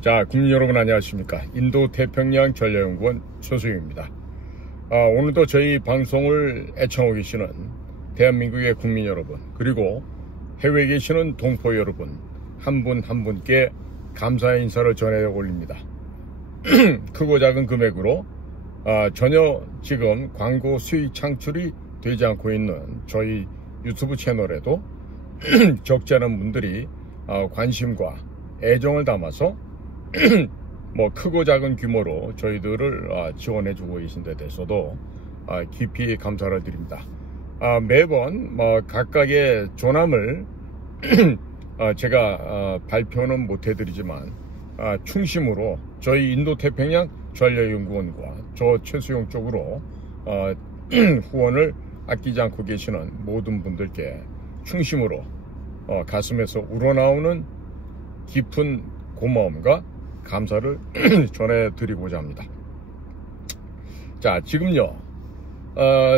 자, 국민 여러분 안녕하십니까. 인도태평양 전략연구원 소수영입니다. 오늘도 저희 방송을 애청하고 계시는 대한민국의 국민 여러분, 그리고 해외에 계시는 동포 여러분 한 분 한 분께 감사의 인사를 전해 올립니다. 크고 작은 금액으로 전혀 지금 광고 수익 창출이 되지 않고 있는 저희 유튜브 채널에도 적지 않은 분들이 관심과 애정을 담아서 뭐 크고 작은 규모로 저희들을 지원해주고 계신 데 대해서도 깊이 감사를 드립니다. 매번 각각의 조남을 제가 발표는 못해드리지만 충심으로 저희 인도태평양 전략연구원과 저 최수용 쪽으로 후원을 아끼지 않고 계시는 모든 분들께 충심으로 가슴에서 우러나오는 깊은 고마움과 감사를 전해드리고자 합니다. 자, 지금요,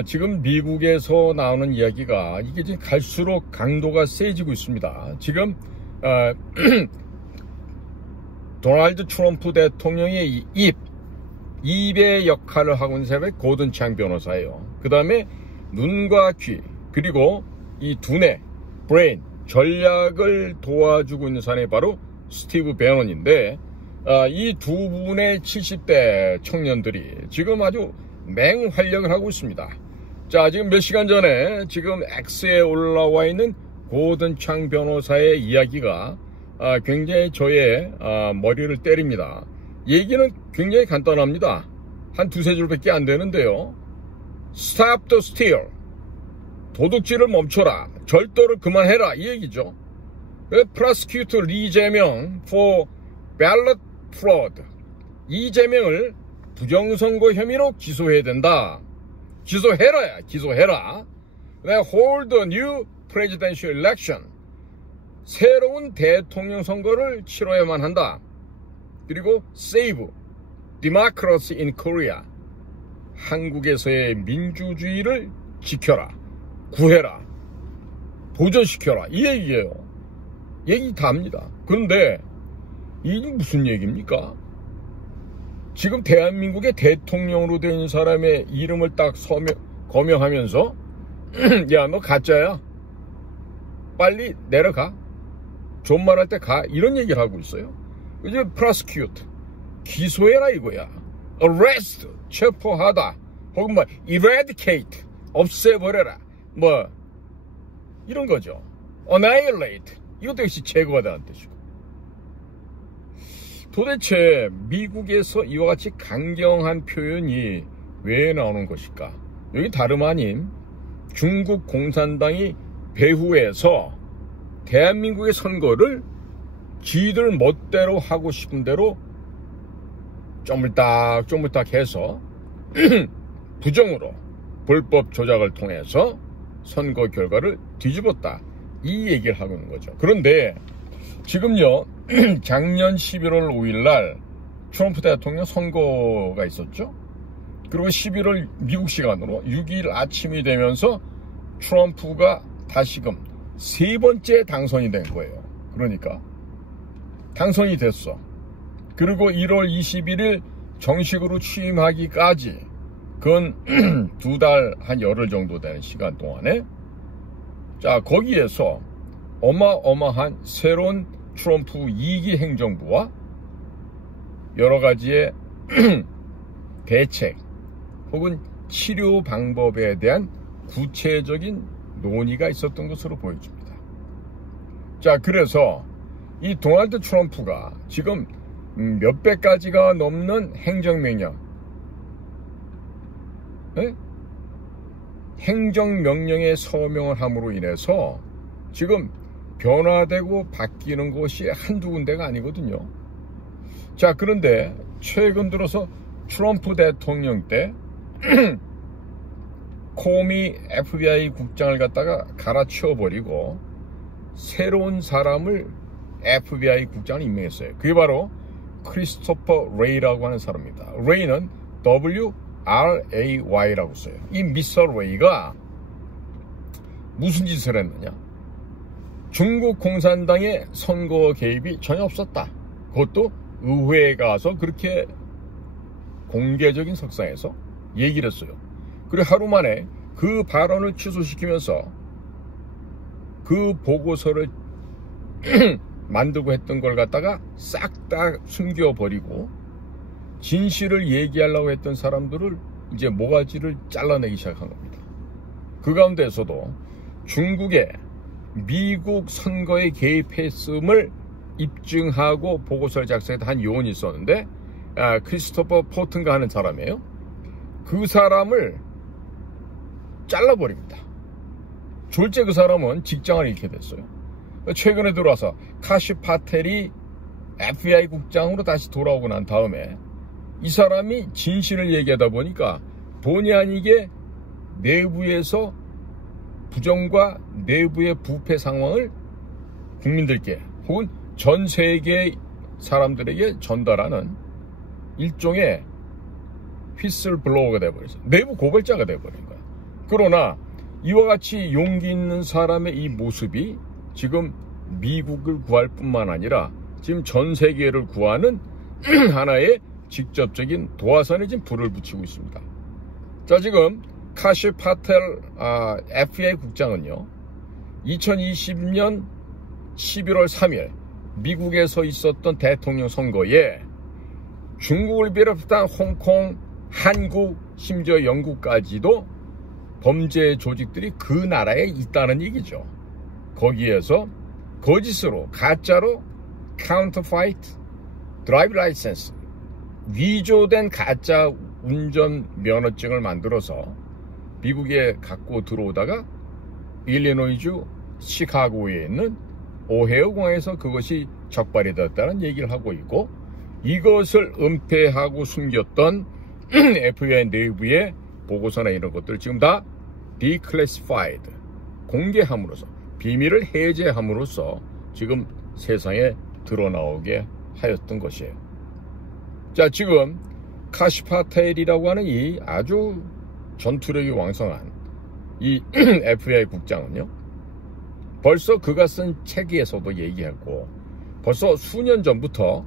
지금 미국에서 나오는 이야기가 이게 지금 갈수록 강도가 세지고 있습니다. 지금 도널드 트럼프 대통령의 입의 역할을 하고 있는 사람이 고든 창 변호사예요. 그 다음에 눈과 귀, 그리고 이 두뇌, 브레인, 전략을 도와주고 있는 사람이 바로 스티브 배넌인데, 이 두 분의 70대 청년들이 지금 아주 맹활약을 하고 있습니다. 자, 지금 몇 시간 전에 지금 X에 올라와 있는 고든 창 변호사의 이야기가 굉장히 저의 머리를 때립니다. 얘기는 굉장히 간단합니다. 한 두세 줄밖에 안 되는데요. Stop the steal. 도둑질을 멈춰라. 절도를 그만해라. 이 얘기죠. Prosecute 이재명 for ballot fraud. 이재명을 부정선거 혐의로 기소해야 된다. 기소해라야. 기소해라. Hold a new presidential election. 새로운 대통령 선거를 치러야만 한다. 그리고 Save democracy in Korea. 한국에서의 민주주의를 지켜라. 구해라. 보존시켜라. 이 얘기예요. 얘기 다 합니다. 그런데 이게 무슨 얘기입니까? 지금 대한민국의 대통령으로 된 사람의 이름을 딱 거명하면서 야, 너 가짜야. 빨리 내려가. 존말할 때 가. 이런 얘기를 하고 있어요. 이제 prosecute. 기소해라 이거야. arrest. 체포하다. 혹은 뭐 eradicate. 없애버려라. 뭐 이런 거죠. annihilate. 이것도 역시 제거하다는 뜻이고. 도대체 미국에서 이와 같이 강경한 표현이 왜 나오는 것일까? 여기 다름 아닌 중국 공산당이 배후에서 대한민국의 선거를 지들 멋대로 하고 싶은 대로 쪼물딱 해서 부정으로 불법 조작을 통해서 선거 결과를 뒤집었다. 이 얘기를 하고 있는 거죠. 그런데 지금요, 작년 11월 5일 날 트럼프 대통령 선거가 있었죠. 그리고 11월 미국 시간으로 6일 아침이 되면서 트럼프가 다시금 세 번째 당선이 된 거예요. 그러니까 당선이 됐어. 그리고 1월 21일 정식으로 취임하기까지 그건 두 달 한 열흘 정도 되는 시간 동안에, 자, 거기에서 어마어마한 새로운 트럼프 2기 행정부와 여러 가지의 대책 혹은 치료 방법에 대한 구체적인 논의가 있었던 것으로 보여집니다. 자, 그래서 이 도널드 트럼프가 지금 몇백 가지가 넘는 행정명령에 서명을 함으로 인해서 지금 변화되고 바뀌는 곳이 한두 군데가 아니거든요. 자, 그런데 최근 들어서 트럼프 대통령 때 코미 FBI 국장을 갖다가 갈아치워버리고 새로운 사람을 FBI 국장을 임명했어요. 그게 바로 크리스토퍼 레이라고 하는 사람입니다. 레이는 WRAY라고 써요. 이 미스터 레이가 무슨 짓을 했느냐? 중국 공산당의 선거 개입이 전혀 없었다. 그것도 의회에 가서 그렇게 공개적인 석상에서 얘기를 했어요. 그리고 하루 만에 그 발언을 취소시키면서 그 보고서를 만들고 했던 걸 갖다가 싹 다 숨겨버리고 진실을 얘기하려고 했던 사람들을 이제 모가지를 잘라내기 시작한 겁니다. 그 가운데에서도 중국의 미국 선거에 개입했음을 입증하고 보고서를 작성했던 한 요원이 있었는데 크리스토퍼 포튼가 하는 사람이에요. 그 사람을 잘라버립니다. 졸제 그 사람은 직장을 잃게 됐어요. 최근에 들어와서 카시 파텔이 FBI 국장으로 다시 돌아오고 난 다음에 이 사람이 진실을 얘기하다 보니까 본의 아니게 내부에서 부정과 내부의 부패 상황을 국민들께 혹은 전 세계 사람들에게 전달하는 일종의 휘슬블로어가 돼버렸어요. 내부 고발자가 돼버린 거야. 그러나 이와 같이 용기 있는 사람의 이 모습이 지금 미국을 구할 뿐만 아니라 지금 전 세계를 구하는 하나의 직접적인 도화선에 지금 불을 붙이고 있습니다. 자, 지금 카시 파텔 FBI 국장은요, 2020년 11월 3일 미국에서 있었던 대통령 선거에 중국을 비롯한 홍콩, 한국, 심지어 영국까지도 범죄 조직들이 그 나라에 있다는 얘기죠. 거기에서 거짓으로, 가짜로 counterfeit drive license, 위조된 가짜 운전 면허증을 만들어서 미국에 갖고 들어오다가 일리노이주 시카고에 있는 오헤어 공항에서 그것이 적발이 되었다는 얘기를 하고 있고, 이것을 은폐하고 숨겼던 FBI 내부의 보고서나 이런 것들 지금 다 declassified, 공개함으로써, 비밀을 해제함으로써 지금 세상에 드러나오게 하였던 것이에요. 자, 지금 카시 파텔이라고 하는 이 아주 전투력이 왕성한 이 FBI 국장은요, 벌써 그가 쓴 책에서도 얘기했고, 벌써 수년 전부터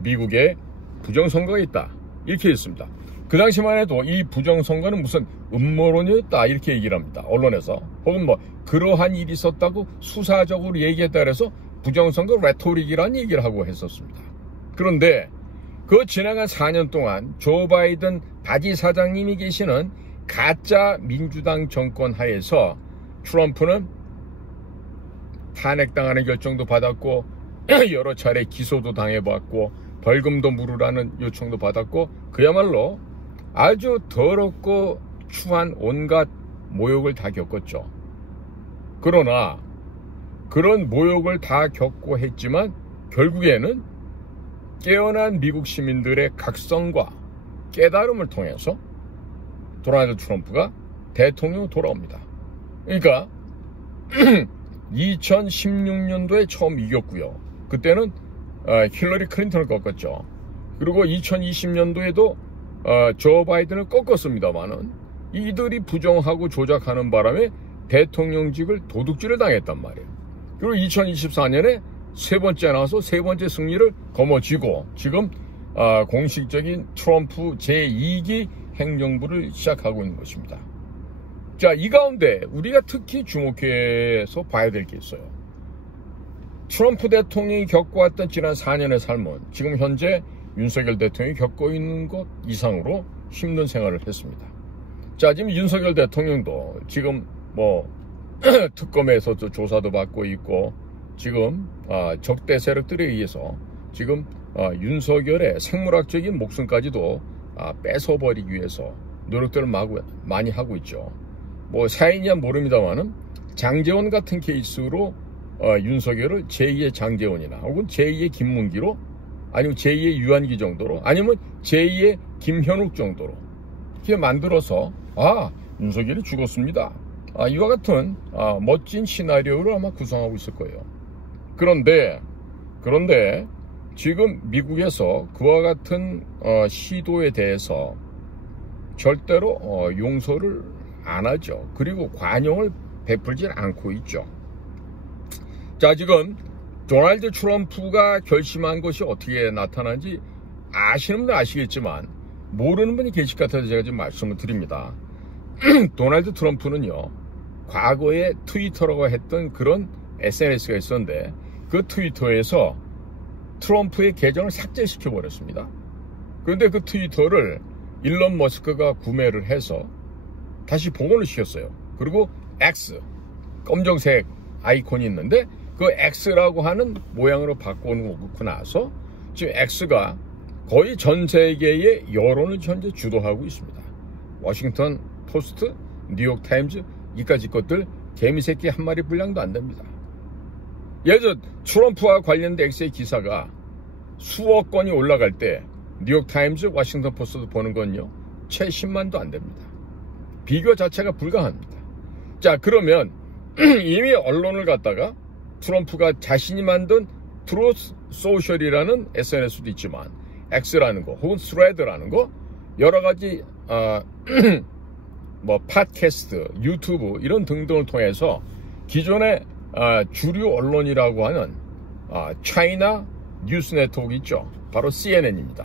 미국에 부정선거가 있다 이렇게 했습니다. 그 당시만 해도 이 부정선거는 무슨 음모론이었다 이렇게 얘기를 합니다. 언론에서. 혹은 뭐 그러한 일이 있었다고 수사적으로 얘기했다 그래서 부정선거 레토릭이라는 얘기를 하고 했었습니다. 그런데 그 지나간 4년 동안 조 바이든 바지 사장님이 계시는 가짜 민주당 정권 하에서 트럼프는 탄핵당하는 결정도 받았고 여러 차례 기소도 당해봤고 벌금도 물으라는 요청도 받았고 그야말로 아주 더럽고 추한 온갖 모욕을 다 겪었죠. 그러나 그런 모욕을 다 겪고 했지만 결국에는 깨어난 미국 시민들의 각성과 깨달음을 통해서 도널드 트럼프가 대통령으로 돌아옵니다. 그러니까 2016년도에 처음 이겼고요. 그때는 힐러리 클린턴을 꺾었죠. 그리고 2020년도에도 조 바이든을 꺾었습니다만은 이들이 부정하고 조작하는 바람에 대통령직을 도둑질을 당했단 말이에요. 그리고 2024년에 세 번째 나와서 세 번째 승리를 거머쥐고 지금 공식적인 트럼프 제2기 행정부를 시작하고 있는 것입니다. 자, 이 가운데 우리가 특히 주목해서 봐야 될 게 있어요. 트럼프 대통령이 겪어왔던 지난 4년의 삶은 지금 현재 윤석열 대통령이 겪고 있는 것 이상으로 힘든 생활을 했습니다. 자, 지금 윤석열 대통령도 지금 뭐 특검에서도 조사도 받고 있고 지금 적대 세력들에 의해서 지금 윤석열의 생물학적인 목숨까지도 뺏어버리기 위해서 노력들을 많이 하고 있죠. 뭐 사인이야 모릅니다만은 장제원 같은 케이스로 윤석열을 제2의 장제원이나 혹은 제2의 김문기로 아니면 제2의 유한기 정도로 아니면 제2의 김현욱 정도로 이렇게 만들어서 윤석열이 죽었습니다. 이와 같은 멋진 시나리오를 아마 구성하고 있을 거예요. 그런데 지금 미국에서 그와 같은 시도에 대해서 절대로 용서를 안 하죠. 그리고 관용을 베풀지 않고 있죠. 자, 지금 도널드 트럼프가 결심한 것이 어떻게 나타나는지 아시는 분은 아시겠지만 모르는 분이 계실 것 같아서 제가 좀 말씀을 드립니다. 도널드 트럼프는요, 과거에 트위터라고 했던 그런 SNS가 있었는데 그 트위터에서 트럼프의 계정을 삭제시켜 버렸습니다. 그런데 그 트위터를 일론 머스크가 구매를 해서 다시 복원을 시켰어요. 그리고 X, 검정색 아이콘이 있는데 그 X라고 하는 모양으로 바꿔놓고 나서 지금 X가 거의 전 세계의 여론을 현재 주도하고 있습니다. 워싱턴 포스트, 뉴욕 타임즈, 이까지 것들 개미새끼 한 마리 분량도 안 됩니다. 예를 들어 트럼프와 관련된 X의 기사가 수억 건이 올라갈 때 뉴욕 타임즈, 워싱턴 포스트 보는 건요, 채 10만도 안 됩니다. 비교 자체가 불가합니다. 자, 그러면 이미 언론을 갖다가 트럼프가 자신이 만든 트루스 소셜이라는 SNS도 있지만 X라는 거 혹은 스레드라는 거 여러 가지 뭐 팟캐스트, 유튜브 이런 등등을 통해서 기존의 주류 언론이라고 하는 차이나 뉴스 네트워크 있죠. 바로 CNN입니다.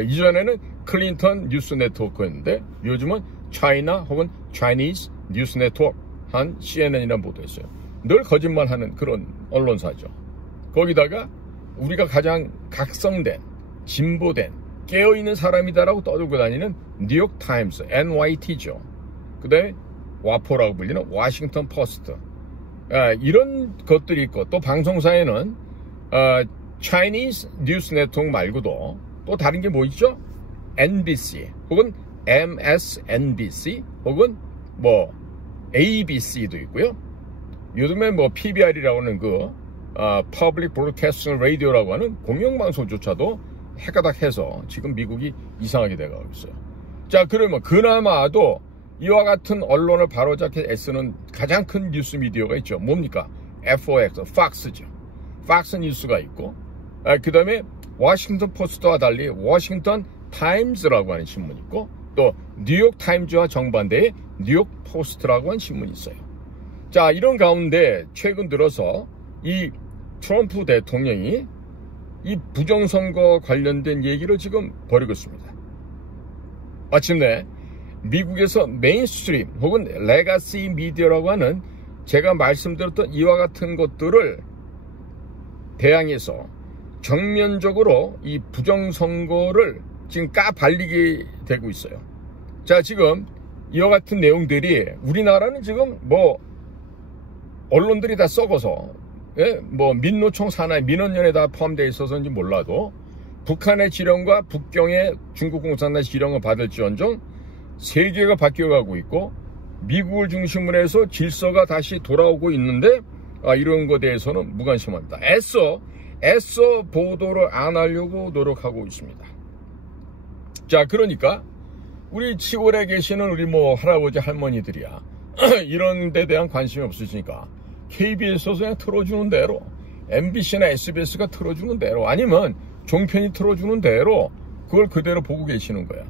이전에는 클린턴 뉴스 네트워크였는데 요즘은 차이나 혹은 Chinese 뉴스 네트워크 한 CNN이라는 보도했어요. 늘 거짓말하는 그런 언론사죠. 거기다가 우리가 가장 각성된, 진보된, 깨어있는 사람이다라고 떠들고 다니는 뉴욕 타임스, NYT죠. 그 다음에 와포라고 불리는 워싱턴 포스트. 이런 것들이 있고, 또 방송사에는 Chinese 뉴스 네트워크 말고도 또 다른 게 뭐 있죠? NBC 혹은 MSNBC 혹은 뭐 ABC도 있고요. 요즘에 뭐 PBR이라고 하는 그 Public Broadcasting Radio라고 하는 공영방송조차도 해가닥해서 지금 미국이 이상하게 돼가고 있어요. 자, 그러면 그나마도 이와 같은 언론을 바로잡게 애쓰는 가장 큰 뉴스 미디어가 있죠. 뭡니까? FOX, Fox죠. Fox 뉴스가 있고, 그 다음에 워싱턴 포스트와 달리 워싱턴 타임즈라고 하는 신문이 있고, 또 뉴욕 타임즈와 정반대의 뉴욕 포스트라고 하는 신문이 있어요. 자, 이런 가운데 최근 들어서 이 트럼프 대통령이 이 부정선거 관련된 얘기를 지금 벌이고 있습니다. 마침내 미국에서 메인스트림 혹은 레가시 미디어라고 하는 제가 말씀드렸던 이와 같은 것들을 대항해서 정면적으로 이 부정선거를 지금 까발리게 되고 있어요. 자, 지금 이와 같은 내용들이 우리나라는 지금 뭐 언론들이 다 썩어서 뭐 민노총 산하의 민원연에 다 포함되어 있어서인지 몰라도 북한의 지령과 북경의 중국 공산당 지령을 받을지언정 세계가 바뀌어가고 있고 미국을 중심으로 해서 질서가 다시 돌아오고 있는데 이런 것에 대해서는 무관심합니다. 애써 보도를 안 하려고 노력하고 있습니다. 자, 그러니까 우리 시골에 계시는 우리 뭐 할아버지 할머니들이야 이런 데 대한 관심이 없으시니까 KBS에서 그냥 틀어주는 대로, MBC나 SBS가 틀어주는 대로, 아니면 종편이 틀어주는 대로 그걸 그대로 보고 계시는 거야.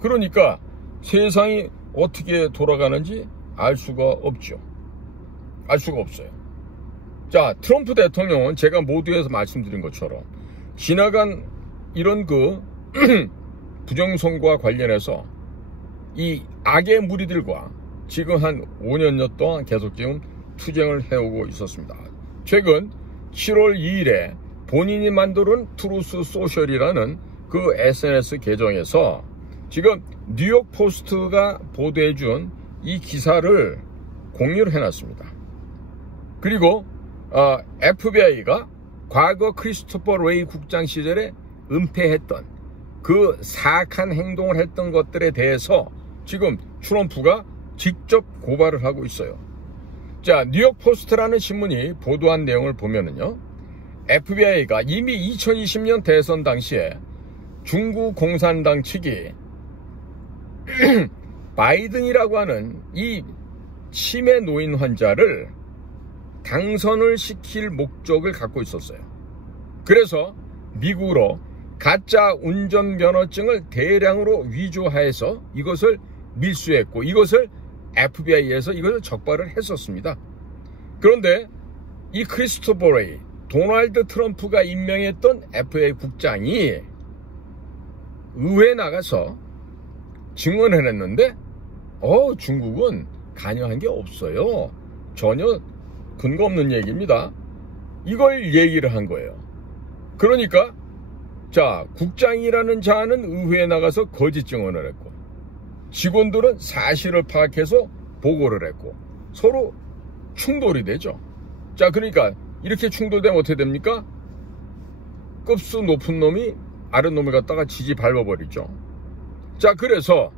그러니까 세상이 어떻게 돌아가는지 알 수가 없죠. 알 수가 없어요. 자, 트럼프 대통령은 제가 모두에서 말씀드린 것처럼 지나간 이런 그 부정선거와 관련해서 이 악의 무리들과 지금 한 5년여 동안 계속 지금 투쟁을 해오고 있었습니다. 최근 7월 2일에 본인이 만든 트루스 소셜이라는 그 SNS 계정에서 지금 뉴욕 포스트가 보도해준 이 기사를 공유를 해놨습니다. 그리고 FBI가 과거 크리스토퍼 레이 국장 시절에 은폐했던 그 사악한 행동을 했던 것들에 대해서 지금 트럼프가 직접 고발을 하고 있어요. 자, 뉴욕 포스트라는 신문이 보도한 내용을 보면은요, FBI가 이미 2020년 대선 당시에 중국 공산당 측이 바이든이라고 하는 이 치매 노인 환자를 당선을 시킬 목적을 갖고 있었어요. 그래서 미국으로 가짜 운전면허증을 대량으로 위조해서 이것을 밀수했고 이것을 FBI에서 이것을 적발을 했었습니다. 그런데 이 크리스토퍼 레이, 도널드 트럼프가 임명했던 FA 국장이 의회에 나가서 증언을 했는데 중국은 관여한 게 없어요. 전혀 근거 없는 얘기입니다. 이걸 얘기를 한 거예요. 그러니까 자, 국장이라는 자는 의회에 나가서 거짓 증언을 했고 직원들은 사실을 파악해서 보고를 했고 서로 충돌이 되죠. 자, 그러니까 이렇게 충돌되면 어떻게 됩니까? 급수 높은 놈이 아랫 놈을 갖다가 지지 밟아버리죠. 자, 그래서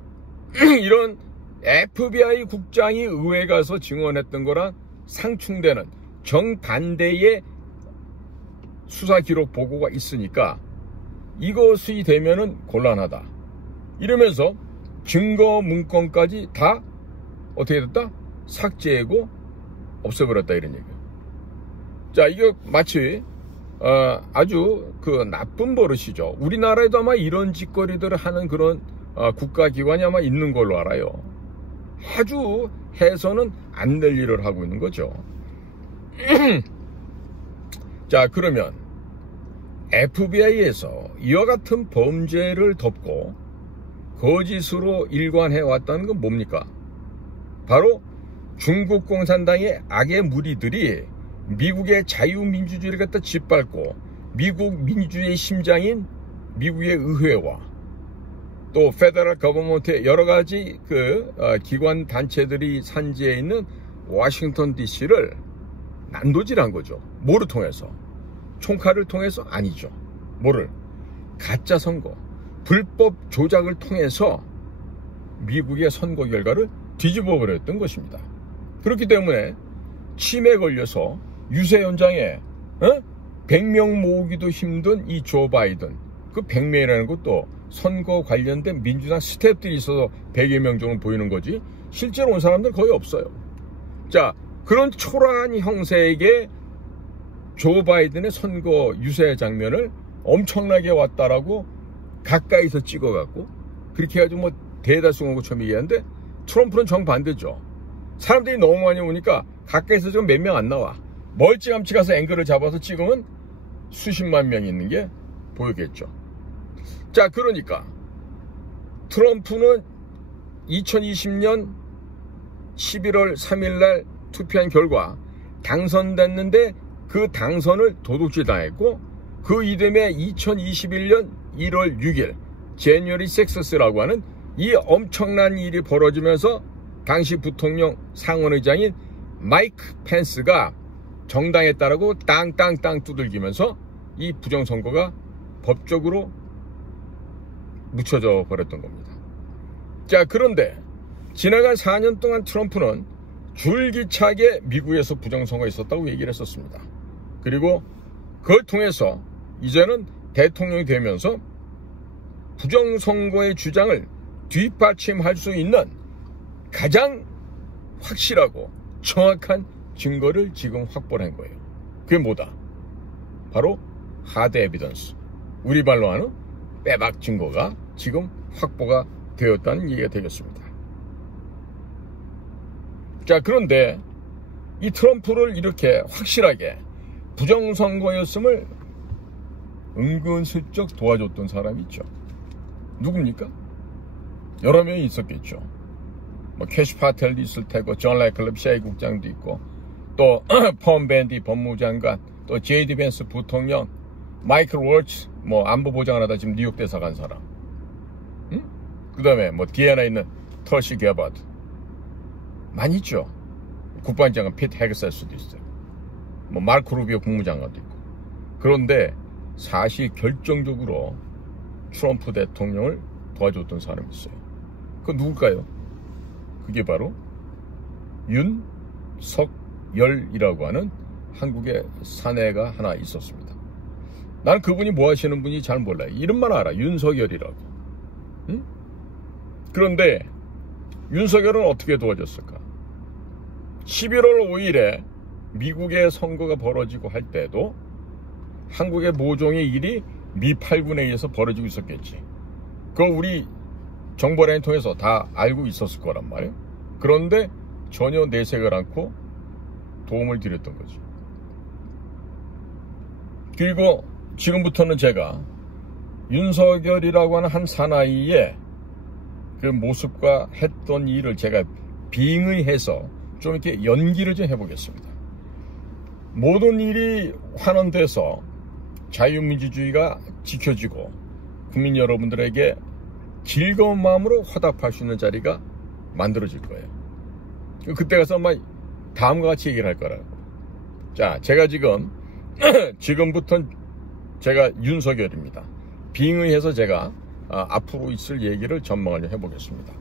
이런 FBI 국장이 의회에 가서 증언했던 거랑 상충되는 정반대의 수사 기록 보고가 있으니까 이것이 되면은 곤란하다. 이러면서 증거 문건까지 다 어떻게 됐다? 삭제하고 없애버렸다, 이런 얘기예요. 자, 이거 마치 아주 그 나쁜 버릇이죠. 우리나라에도 아마 이런 짓거리들을 하는 그런 국가기관이 아마 있는 걸로 알아요. 아주 해서는 안 될 일을 하고 있는 거죠. 자, 그러면 FBI에서 이와 같은 범죄를 덮고 거짓으로 일관해 왔다는 건 뭡니까? 바로 중국 공산당의 악의 무리들이 미국의 자유민주주의를 갖다 짓밟고 미국 민주주의의 심장인 미국의 의회와 또 페더럴 거버먼트의 여러 가지 기관 단체들이 산지에 있는 워싱턴 DC를 난도질한 거죠. 뭐를 통해서? 총칼을 통해서? 아니죠. 뭐를? 가짜 선거, 불법 조작을 통해서 미국의 선거 결과를 뒤집어 버렸던 것입니다. 그렇기 때문에 치매에 걸려서 유세 현장에 100명 모으기도 힘든 이 조 바이든, 그 100명이라는 것도 선거 관련된 민주당 스태프들이 있어서 100여 명 정도 보이는 거지 실제로 온 사람들 거의 없어요. 자, 그런 초라한 형세에게 조 바이든의 선거 유세 장면을 엄청나게 왔다라고 가까이서 찍어갖고 그렇게 해가지고 뭐 대다수 온 것처럼 얘기하는데 트럼프는 정반대죠. 사람들이 너무 많이 오니까 가까이서 지금 몇 명 안 나와. 멀찌감치 가서 앵글을 잡아서 찍으면 수십만 명이 있는 게 보이겠죠. 자, 그러니까 트럼프는 2020년 11월 3일 날 투표한 결과 당선됐는데 그 당선을 도둑질 당했고 그 이듬해 2021년 1월 6일 제뉴어리 섹서스라고 하는 이 엄청난 일이 벌어지면서 당시 부통령 상원의장인 마이크 펜스가 정당했다라고 땅땅땅 두들기면서 이 부정선거가 법적으로 묻혀져 버렸던 겁니다. 자, 그런데 지나간 4년 동안 트럼프는 줄기차게 미국에서 부정선거가 있었다고 얘기를 했었습니다. 그리고 그걸 통해서 이제는 대통령이 되면서 부정선거의 주장을 뒷받침할 수 있는 가장 확실하고 정확한 증거를 지금 확보를 한 거예요. 그게 뭐다? 바로 하드 에비던스, 우리 말로 하는 빼박 증거가 지금 확보가 되었다는 얘기가 되겠습니다. 자, 그런데 이 트럼프를 이렇게 확실하게 부정선거였음을 은근슬쩍 도와줬던 사람이 있죠. 누굽니까? 여러 명이 있었겠죠. 뭐 캐시 파텔도 있을 테고, 존 레클럽 셰이 국장도 있고, 또 폼 밴디 법무장관, 또 제이디 벤스 부통령, 마이클 월츠 뭐 안보 보장을 하다 지금 뉴욕 대사 간 사람, 그 다음에 뭐 디애나에 있는 터시 게바드 많이 있죠. 국방장관 피트 헤그셀스도 있어요. 뭐 마르코 루비오 국무장관도 있고. 그런데 사실 결정적으로 트럼프 대통령을 도와줬던 사람이 있어요. 그건 누굴까요? 그게 바로 윤석열이라고 하는 한국의 사내가 하나 있었습니다. 나는 그분이 뭐 하시는 분이 잘 몰라요. 이름만 알아. 윤석열이라고. 응? 그런데 윤석열은 어떻게 도와줬을까? 11월 5일에 미국의 선거가 벌어지고 할 때도 한국의 모종의 일이 미 8군에 의해서 벌어지고 있었겠지. 그거 우리 정보라인 통해서 다 알고 있었을 거란 말이에요. 그런데 전혀 내색을 않고 도움을 드렸던 거죠. 그리고 지금부터는 제가 윤석열이라고 하는 한 사나이의 그 모습과 했던 일을 제가 빙의해서 좀 이렇게 연기를 좀 해보겠습니다. 모든 일이 환원돼서 자유민주주의가 지켜지고 국민 여러분들에게 즐거운 마음으로 화답할 수 있는 자리가 만들어질 거예요. 그때 가서 아마 다음과 같이 얘기를 할 거라고. 자, 제가 지금부터 제가 윤석열입니다. 빙의해서 제가 앞으로 있을 얘기를 전망을 해보겠습니다.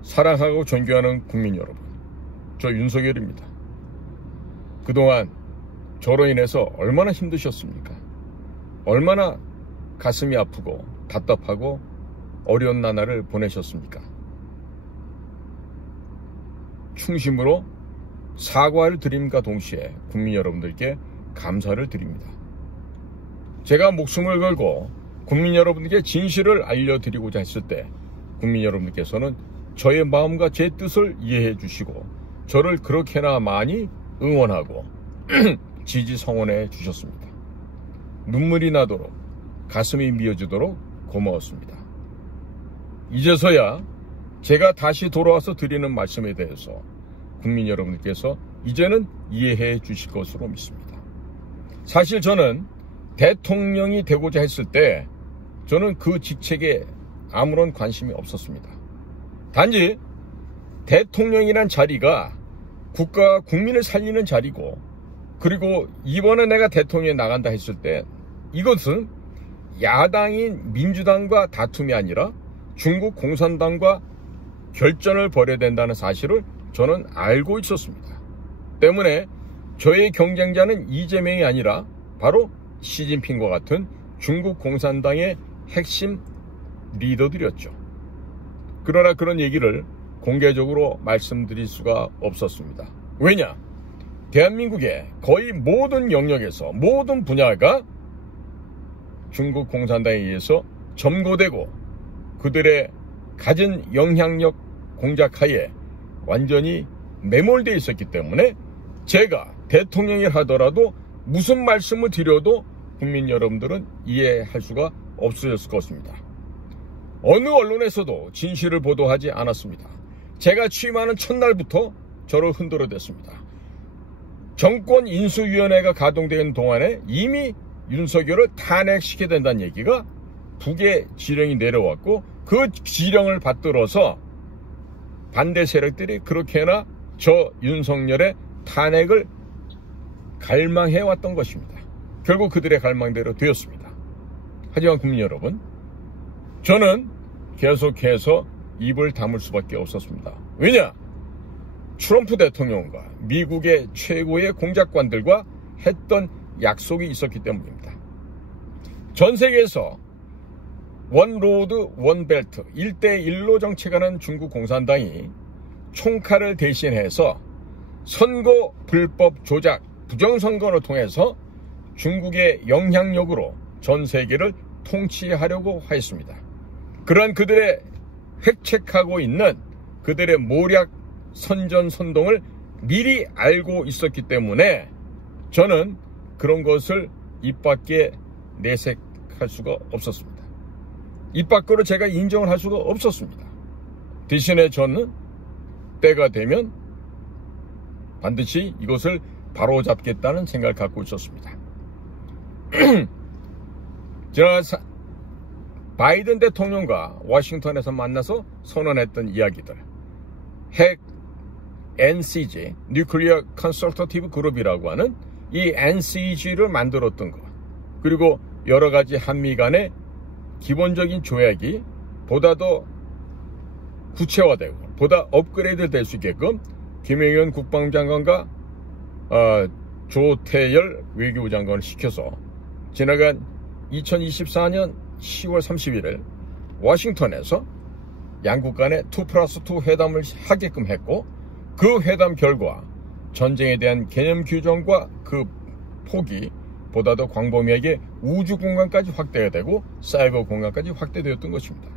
사랑하고 존경하는 국민 여러분, 저 윤석열입니다. 그동안 저로 인해서 얼마나 힘드셨습니까? 얼마나 가슴이 아프고 답답하고 어려운 나날을 보내셨습니까? 충심으로 사과를 드림과 동시에 국민 여러분들께 감사를 드립니다. 제가 목숨을 걸고 국민 여러분들께 진실을 알려드리고자 했을 때 국민 여러분들께서는 저의 마음과 제 뜻을 이해해 주시고 저를 그렇게나 많이 응원하고 지지 성원해 주셨습니다. 눈물이 나도록 가슴이 미어지도록 고마웠습니다. 이제서야 제가 다시 돌아와서 드리는 말씀에 대해서 국민 여러분들께서 이제는 이해해 주실 것으로 믿습니다. 사실 저는 대통령이 되고자 했을 때 저는 그 직책에 아무런 관심이 없었습니다. 단지 대통령이란 자리가 국가와 국민을 살리는 자리고, 그리고 이번에 내가 대통령에 나간다 했을 때 이것은 야당인 민주당과 다툼이 아니라 중국 공산당과 결전을 벌여야 된다는 사실을 저는 알고 있었습니다. 때문에 저의 경쟁자는 이재명이 아니라 바로 시진핑과 같은 중국 공산당의 핵심 리더들이었죠. 그러나 그런 얘기를 공개적으로 말씀드릴 수가 없었습니다. 왜냐? 대한민국의 거의 모든 영역에서 모든 분야가 중국 공산당에 의해서 점거되고 그들의 가진 영향력 공작하에 완전히 매몰되어 있었기 때문에 제가 대통령이 하더라도 무슨 말씀을 드려도 국민 여러분들은 이해할 수가 없으셨을 것입니다. 어느 언론에서도 진실을 보도하지 않았습니다. 제가 취임하는 첫날부터 저를 흔들어댔습니다. 정권 인수위원회가 가동되는 동안에 이미 윤석열을 탄핵시켜야 된다는 얘기가 북의 지령이 내려왔고 그 지령을 받들어서 반대 세력들이 그렇게나 저 윤석열의 탄핵을 갈망해왔던 것입니다. 결국 그들의 갈망대로 되었습니다. 하지만 국민 여러분, 저는 계속해서 입을 다물 수밖에 없었습니다. 왜냐? 트럼프 대통령과 미국의 최고의 공작관들과 했던 약속이 있었기 때문입니다. 전 세계에서 원 로드 원 벨트 1대1로 정책하는 중국 공산당이 총칼을 대신해서 선거 불법 조작 부정선거를 통해서 중국의 영향력으로 전 세계를 통치하려고 하였습니다. 그러한 그들의 획책하고 있는 그들의 모략 선전선동을 미리 알고 있었기 때문에 저는 그런 것을 입 밖에 내색할 수가 없었습니다. 입 밖으로 제가 인정을 할 수가 없었습니다. 대신에 저는 때가 되면 반드시 이것을 바로잡겠다는 생각을 갖고 있었습니다. 제가 바이든 대통령과 워싱턴에서 만나서 선언했던 이야기들, 핵 NCG, Nuclear Consultative Group이라고 하는 이 NCG를 만들었던 것, 그리고 여러 가지 한미 간의 기본적인 조약이 보다 더 구체화되고 보다 업그레이드 될 수 있게끔 김영현 국방장관과 조태열 외교부 장관을 시켜서 지나간 2024년 10월 31일 워싱턴에서 양국 간의 2+2 회담을 하게끔 했고, 그 회담 결과 전쟁에 대한 개념 규정과 그 폭이 보다 더 광범위하게 우주 공간까지 확대가 되고 사이버 공간까지 확대되었던 것입니다.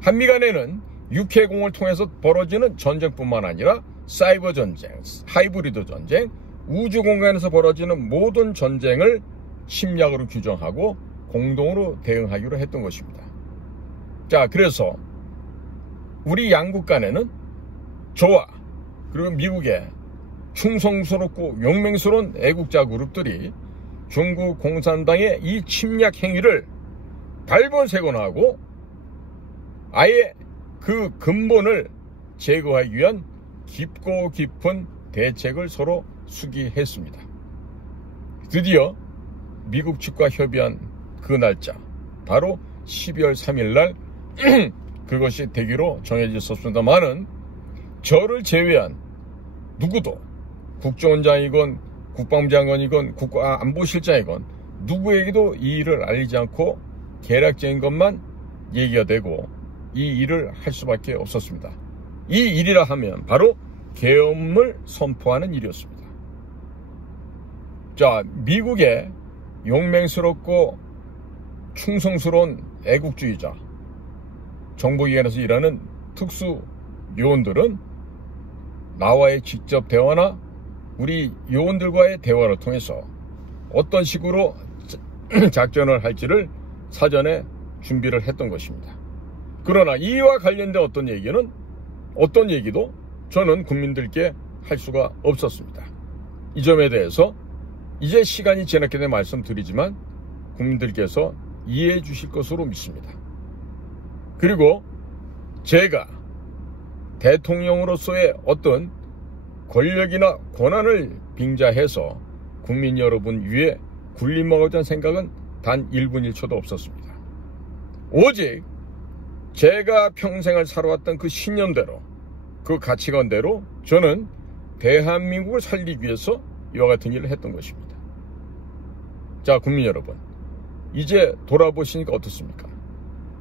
한미 간에는 육해공을 통해서 벌어지는 전쟁뿐만 아니라 사이버 전쟁, 하이브리드 전쟁, 우주 공간에서 벌어지는 모든 전쟁을 침략으로 규정하고 공동으로 대응하기로 했던 것입니다. 자, 그래서 우리 양국 간에는 저와 그리고 미국의 충성스럽고 용맹스러운 애국자 그룹들이 중국 공산당의 이 침략 행위를 발본색원하고 아예 그 근본을 제거하기 위한 깊고 깊은 대책을 서로 수기했습니다. 드디어 미국 측과 협의한 그 날짜, 바로 12월 3일 날 그것이 되기로 정해져 있었습니다만은 저를 제외한 누구도 국정원장이건 국방장관이건 국가안보실장이건 누구에게도 이 일을 알리지 않고 계략적인 것만 얘기가 되고 이 일을 할 수밖에 없었습니다. 이 일이라 하면 바로 계엄을 선포하는 일이었습니다. 자, 미국의 용맹스럽고 충성스러운 애국주의자, 정보기관에서 일하는 특수 요원들은 나와의 직접 대화나 우리 요원들과의 대화를 통해서 어떤 식으로 작전을 할지를 사전에 준비를 했던 것입니다. 그러나 이와 관련된 어떤 얘기도 저는 국민들께 할 수가 없었습니다. 이 점에 대해서 이제 시간이 지났기 때문에 말씀드리지만 국민들께서 이해해 주실 것으로 믿습니다. 그리고 제가 대통령으로서의 어떤 권력이나 권한을 빙자해서 국민 여러분 위에 군림하고자 생각은 단 1분 1초도 없었습니다. 오직 제가 평생을 살아왔던 그 신념대로, 그 가치관대로 저는 대한민국을 살리기 위해서 이와 같은 일을 했던 것입니다. 자, 국민 여러분, 이제 돌아보시니까 어떻습니까?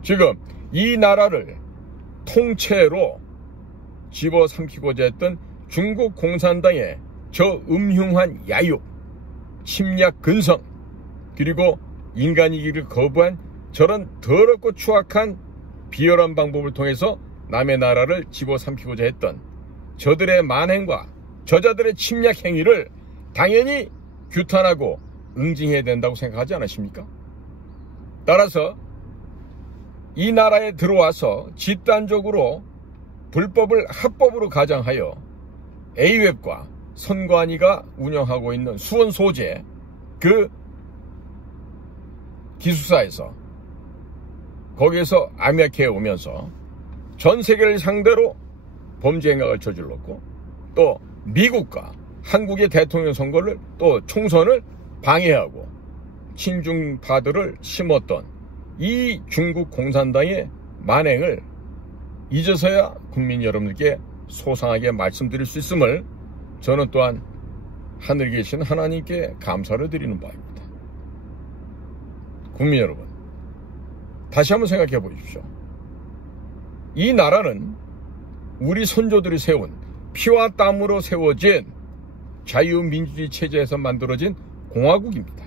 지금 이 나라를 통째로 집어삼키고자 했던 중국 공산당의 저 음흉한 야욕, 침략 근성, 그리고 인간이기를 거부한 저런 더럽고 추악한 비열한 방법을 통해서 남의 나라를 집어삼키고자 했던 저들의 만행과 저자들의 침략 행위를 당연히 규탄하고 응징해야 된다고 생각하지 않으십니까? 따라서 이 나라에 들어와서 집단적으로 불법을 합법으로 가장하여 A웹과 선관위가 운영하고 있는 수원 소재 그 기숙사에서 거기에서 암약해 오면서 전 세계를 상대로 범죄 행각을 저질렀고 또 미국과 한국의 대통령 선거를 또 총선을 방해하고 친중파들을 심었던 이 중국 공산당의 만행을 잊어서야 국민 여러분들께 소상하게 말씀드릴 수 있음을 저는 또한 하늘에 계신 하나님께 감사를 드리는 바입니다. 국민 여러분, 다시 한번 생각해 보십시오. 이 나라는 우리 선조들이 세운 피와 땀으로 세워진 자유민주주의 체제에서 만들어진 공화국입니다.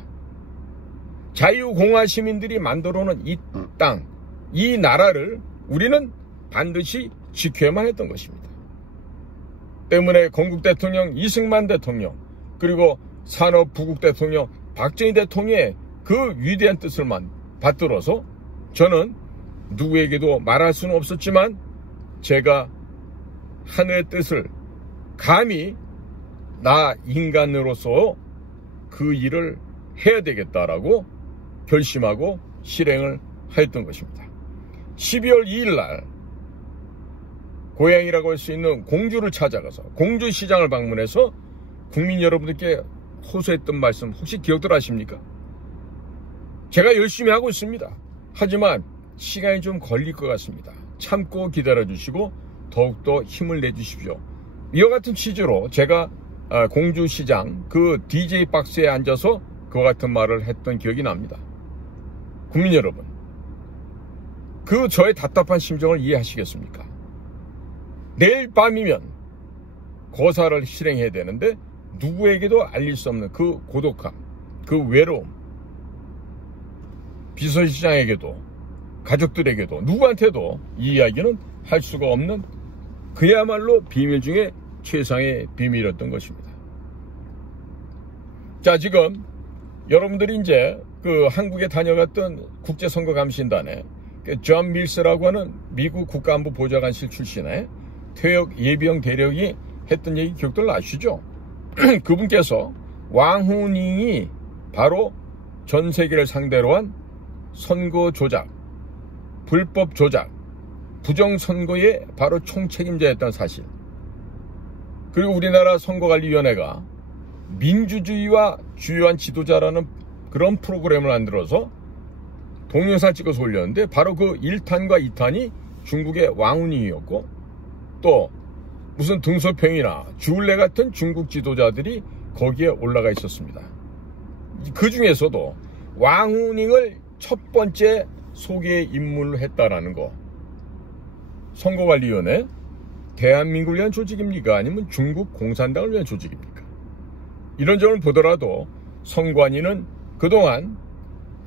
자유공화 시민들이 만들어놓은 이 땅, 이 나라를 우리는 반드시 지켜야만 했던 것입니다. 때문에 건국 대통령 이승만 대통령 그리고 산업부국 대통령 박정희 대통령의 그 위대한 뜻을만 받들어서 저는 누구에게도 말할 수는 없었지만 제가 하늘의 뜻을 감히 나 인간으로서 그 일을 해야 되겠다라고 결심하고 실행을 하였던 것입니다. 12월 2일 날 고향이라고 할 수 있는 공주를 찾아가서 공주시장을 방문해서 국민 여러분들께 호소했던 말씀 혹시 기억들 하십니까? 제가 열심히 하고 있습니다. 하지만 시간이 좀 걸릴 것 같습니다. 참고 기다려주시고 더욱더 힘을 내주십시오. 이와 같은 취지로 제가 공주시장 그 DJ 박스에 앉아서 그와 같은 말을 했던 기억이 납니다. 국민 여러분, 그 저의 답답한 심정을 이해하시겠습니까? 내일 밤이면 고사를 실행해야 되는데 누구에게도 알릴 수 없는 그 고독함, 그 외로움, 비서실장에게도 가족들에게도 누구한테도 이 이야기는 할 수가 없는 그야말로 비밀 중에 최상의 비밀이었던 것입니다. 자, 지금 여러분들이 이제 그 한국에 다녀갔던 국제선거감시인단에 존 밀스라고 하는 미국 국가안보 보좌관실 출신의 퇴역 예비형 대령이 했던 얘기 기억들 나시죠? 그분께서 왕후닝이 바로 전 세계를 상대로 한 선거 조작, 불법 조작, 부정선거의 바로 총책임자였다는 사실. 그리고 우리나라 선거관리위원회가 민주주의와 주요한 지도자라는 그런 프로그램을 만들어서 동영상 찍어서 올렸는데 바로 그 1탄과 2탄이 중국의 왕후닝이었고 또 무슨 등소평이나 주울레 같은 중국 지도자들이 거기에 올라가 있었습니다. 그 중에서도 왕후닝을 첫 번째 소개 인물로 했다라는 거. 선거관리위원회 대한민국을 위한 조직입니까? 아니면 중국 공산당을 위한 조직입니까? 이런 점을 보더라도 선관위는 그동안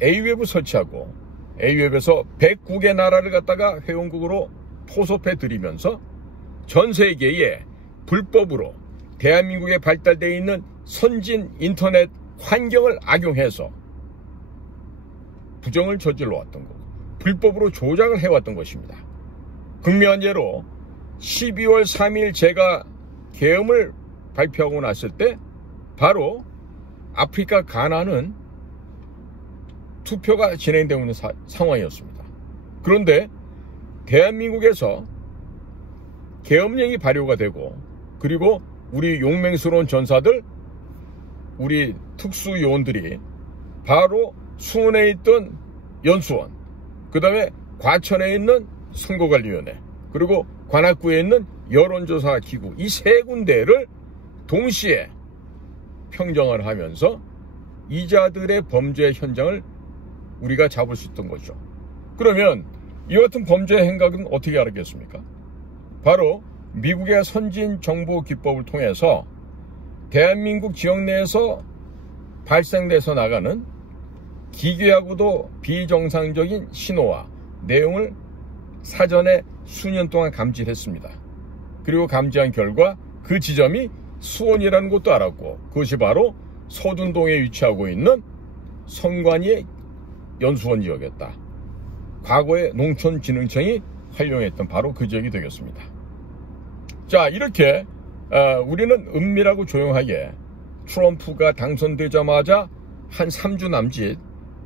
A웹을 설치하고 A웹에서 109개 나라를 갖다가 회원국으로 포섭해 드리면서 전 세계에 불법으로 대한민국에 발달되어 있는 선진 인터넷 환경을 악용해서 부정을 저질러 왔던 거고 불법으로 조작을 해왔던 것입니다. 극명한 예로 12월 3일 제가 계엄을 발표하고 났을 때 바로 아프리카 가나는 투표가 진행되고 있는 상황이었습니다. 그런데 대한민국에서 계엄령이 발효가 되고 그리고 우리 용맹스러운 전사들, 우리 특수요원들이 바로 수원에 있던 연수원, 그 다음에 과천에 있는 선거관리위원회, 그리고 관악구에 있는 여론조사 기구 이 세 군데를 동시에 평정을 하면서 이자들의 범죄 현장을 우리가 잡을 수 있던 거죠. 그러면 이 같은 범죄 행각은 어떻게 알았겠습니까? 바로 미국의 선진 정보 기법을 통해서 대한민국 지역 내에서 발생돼서 나가는 기괴하고도 비정상적인 신호와 내용을 사전에 수년 동안 감지했습니다. 그리고 감지한 결과 그 지점이 수원이라는 곳도 알았고 그것이 바로 서둔동에 위치하고 있는 선관위의 연수원 지역이었다. 과거에 농촌진흥청이 활용했던 바로 그 지역이 되겠습니다. 자, 이렇게 우리는 은밀하고 조용하게 트럼프가 당선되자마자 한 3주 남짓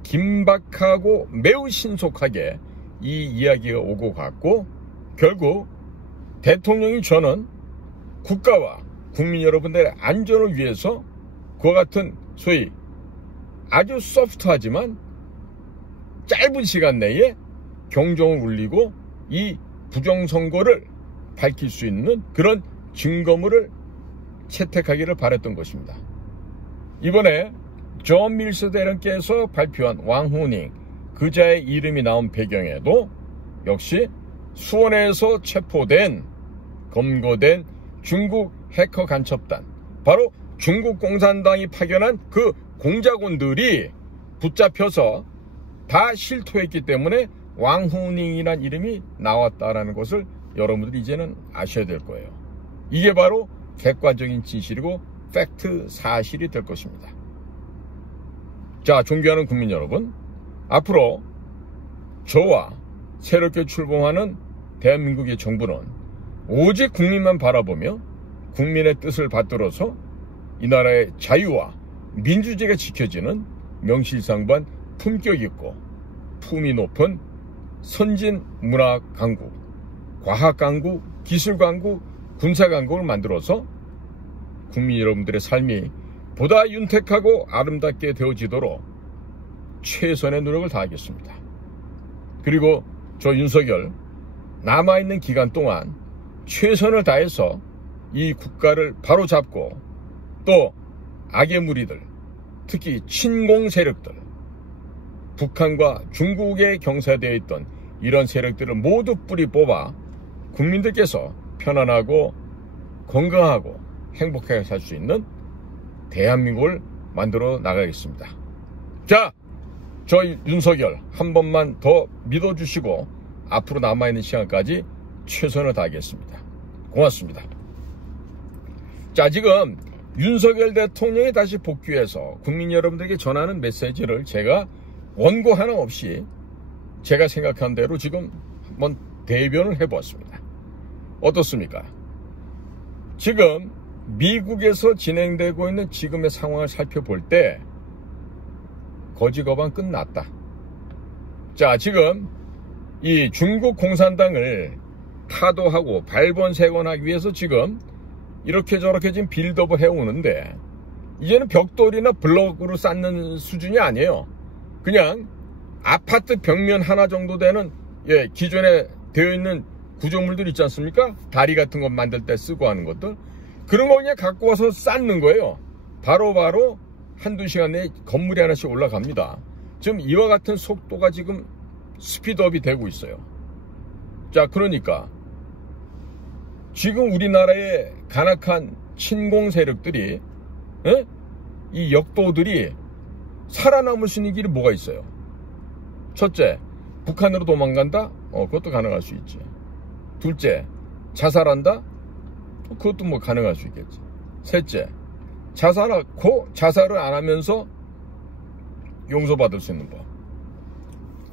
긴박하고 매우 신속하게 이 이야기가 오고 갔고 결국 대통령이 저는 국가와 국민 여러분들의 안전을 위해서 그와 같은 소위 아주 소프트하지만 짧은 시간 내에 경종을 울리고 이 부정선거를 밝힐 수 있는 그런 증거물을 채택하기를 바랬던 것입니다. 이번에 존 밀스 대령께서 발표한 왕후닝 그자의 이름이 나온 배경에도 역시 수원에서 체포된 검거된 중국 해커 간첩단 바로 중국 공산당이 파견한 그 공작원들이 붙잡혀서 다 실토했기 때문에 왕후닝이라는 이름이 나왔다라는 것을 여러분들이 이제는 아셔야 될 거예요. 이게 바로 객관적인 진실이고 팩트 사실이 될 것입니다. 자, 존경하는 국민 여러분, 앞으로 저와 새롭게 출범하는 대한민국의 정부는 오직 국민만 바라보며 국민의 뜻을 받들어서 이 나라의 자유와 민주주의가 지켜지는 명실상부한 품격 있고 품위 높은 선진 문화 강국, 과학 강국, 기술 강국, 군사 강국을 만들어서 국민 여러분들의 삶이 보다 윤택하고 아름답게 되어지도록 최선의 노력을 다하겠습니다. 그리고 저 윤석열 남아있는 기간 동안 최선을 다해서 이 국가를 바로잡고 또 악의 무리들, 특히 친공 세력들, 북한과 중국에 경사되어 있던 이런 세력들을 모두 뿌리 뽑아 국민들께서 편안하고 건강하고 행복하게 살 수 있는 대한민국을 만들어 나가겠습니다. 자, 저 윤석열 한 번만 더 믿어주시고 앞으로 남아있는 시간까지 최선을 다하겠습니다. 고맙습니다. 자, 지금 윤석열 대통령이 다시 복귀해서 국민 여러분들에게 전하는 메시지를 제가 원고 하나 없이 제가 생각한 대로 지금 한번 대변을 해보았습니다. 어떻습니까? 지금 미국에서 진행되고 있는 지금의 상황을 살펴볼 때 거지거반 끝났다. 자, 지금 이 중국 공산당을 타도하고 발본색원하기 위해서 지금 이렇게 저렇게 지금 빌드업을 해오는데 이제는 벽돌이나 블럭으로 쌓는 수준이 아니에요. 그냥 아파트 벽면 하나 정도 되는 기존에 되어 있는 구조물들 있지 않습니까? 다리 같은 거 만들 때 쓰고 하는 것들, 그런 거 그냥 갖고 와서 쌓는 거예요. 바로바로 한두 시간 내에 건물이 하나씩 올라갑니다. 지금 이와 같은 속도가 지금 스피드업이 되고 있어요. 자, 그러니까 지금 우리나라의 간악한 친공 세력들이 이 역도들이 살아남을 수 있는 길이 뭐가 있어요? 첫째, 북한으로 도망간다? 그것도 가능할 수 있지. 둘째, 자살한다? 그것도 뭐 가능할 수 있겠지. 셋째, 자살하고 자살을 안 하면서 용서받을 수 있는 법.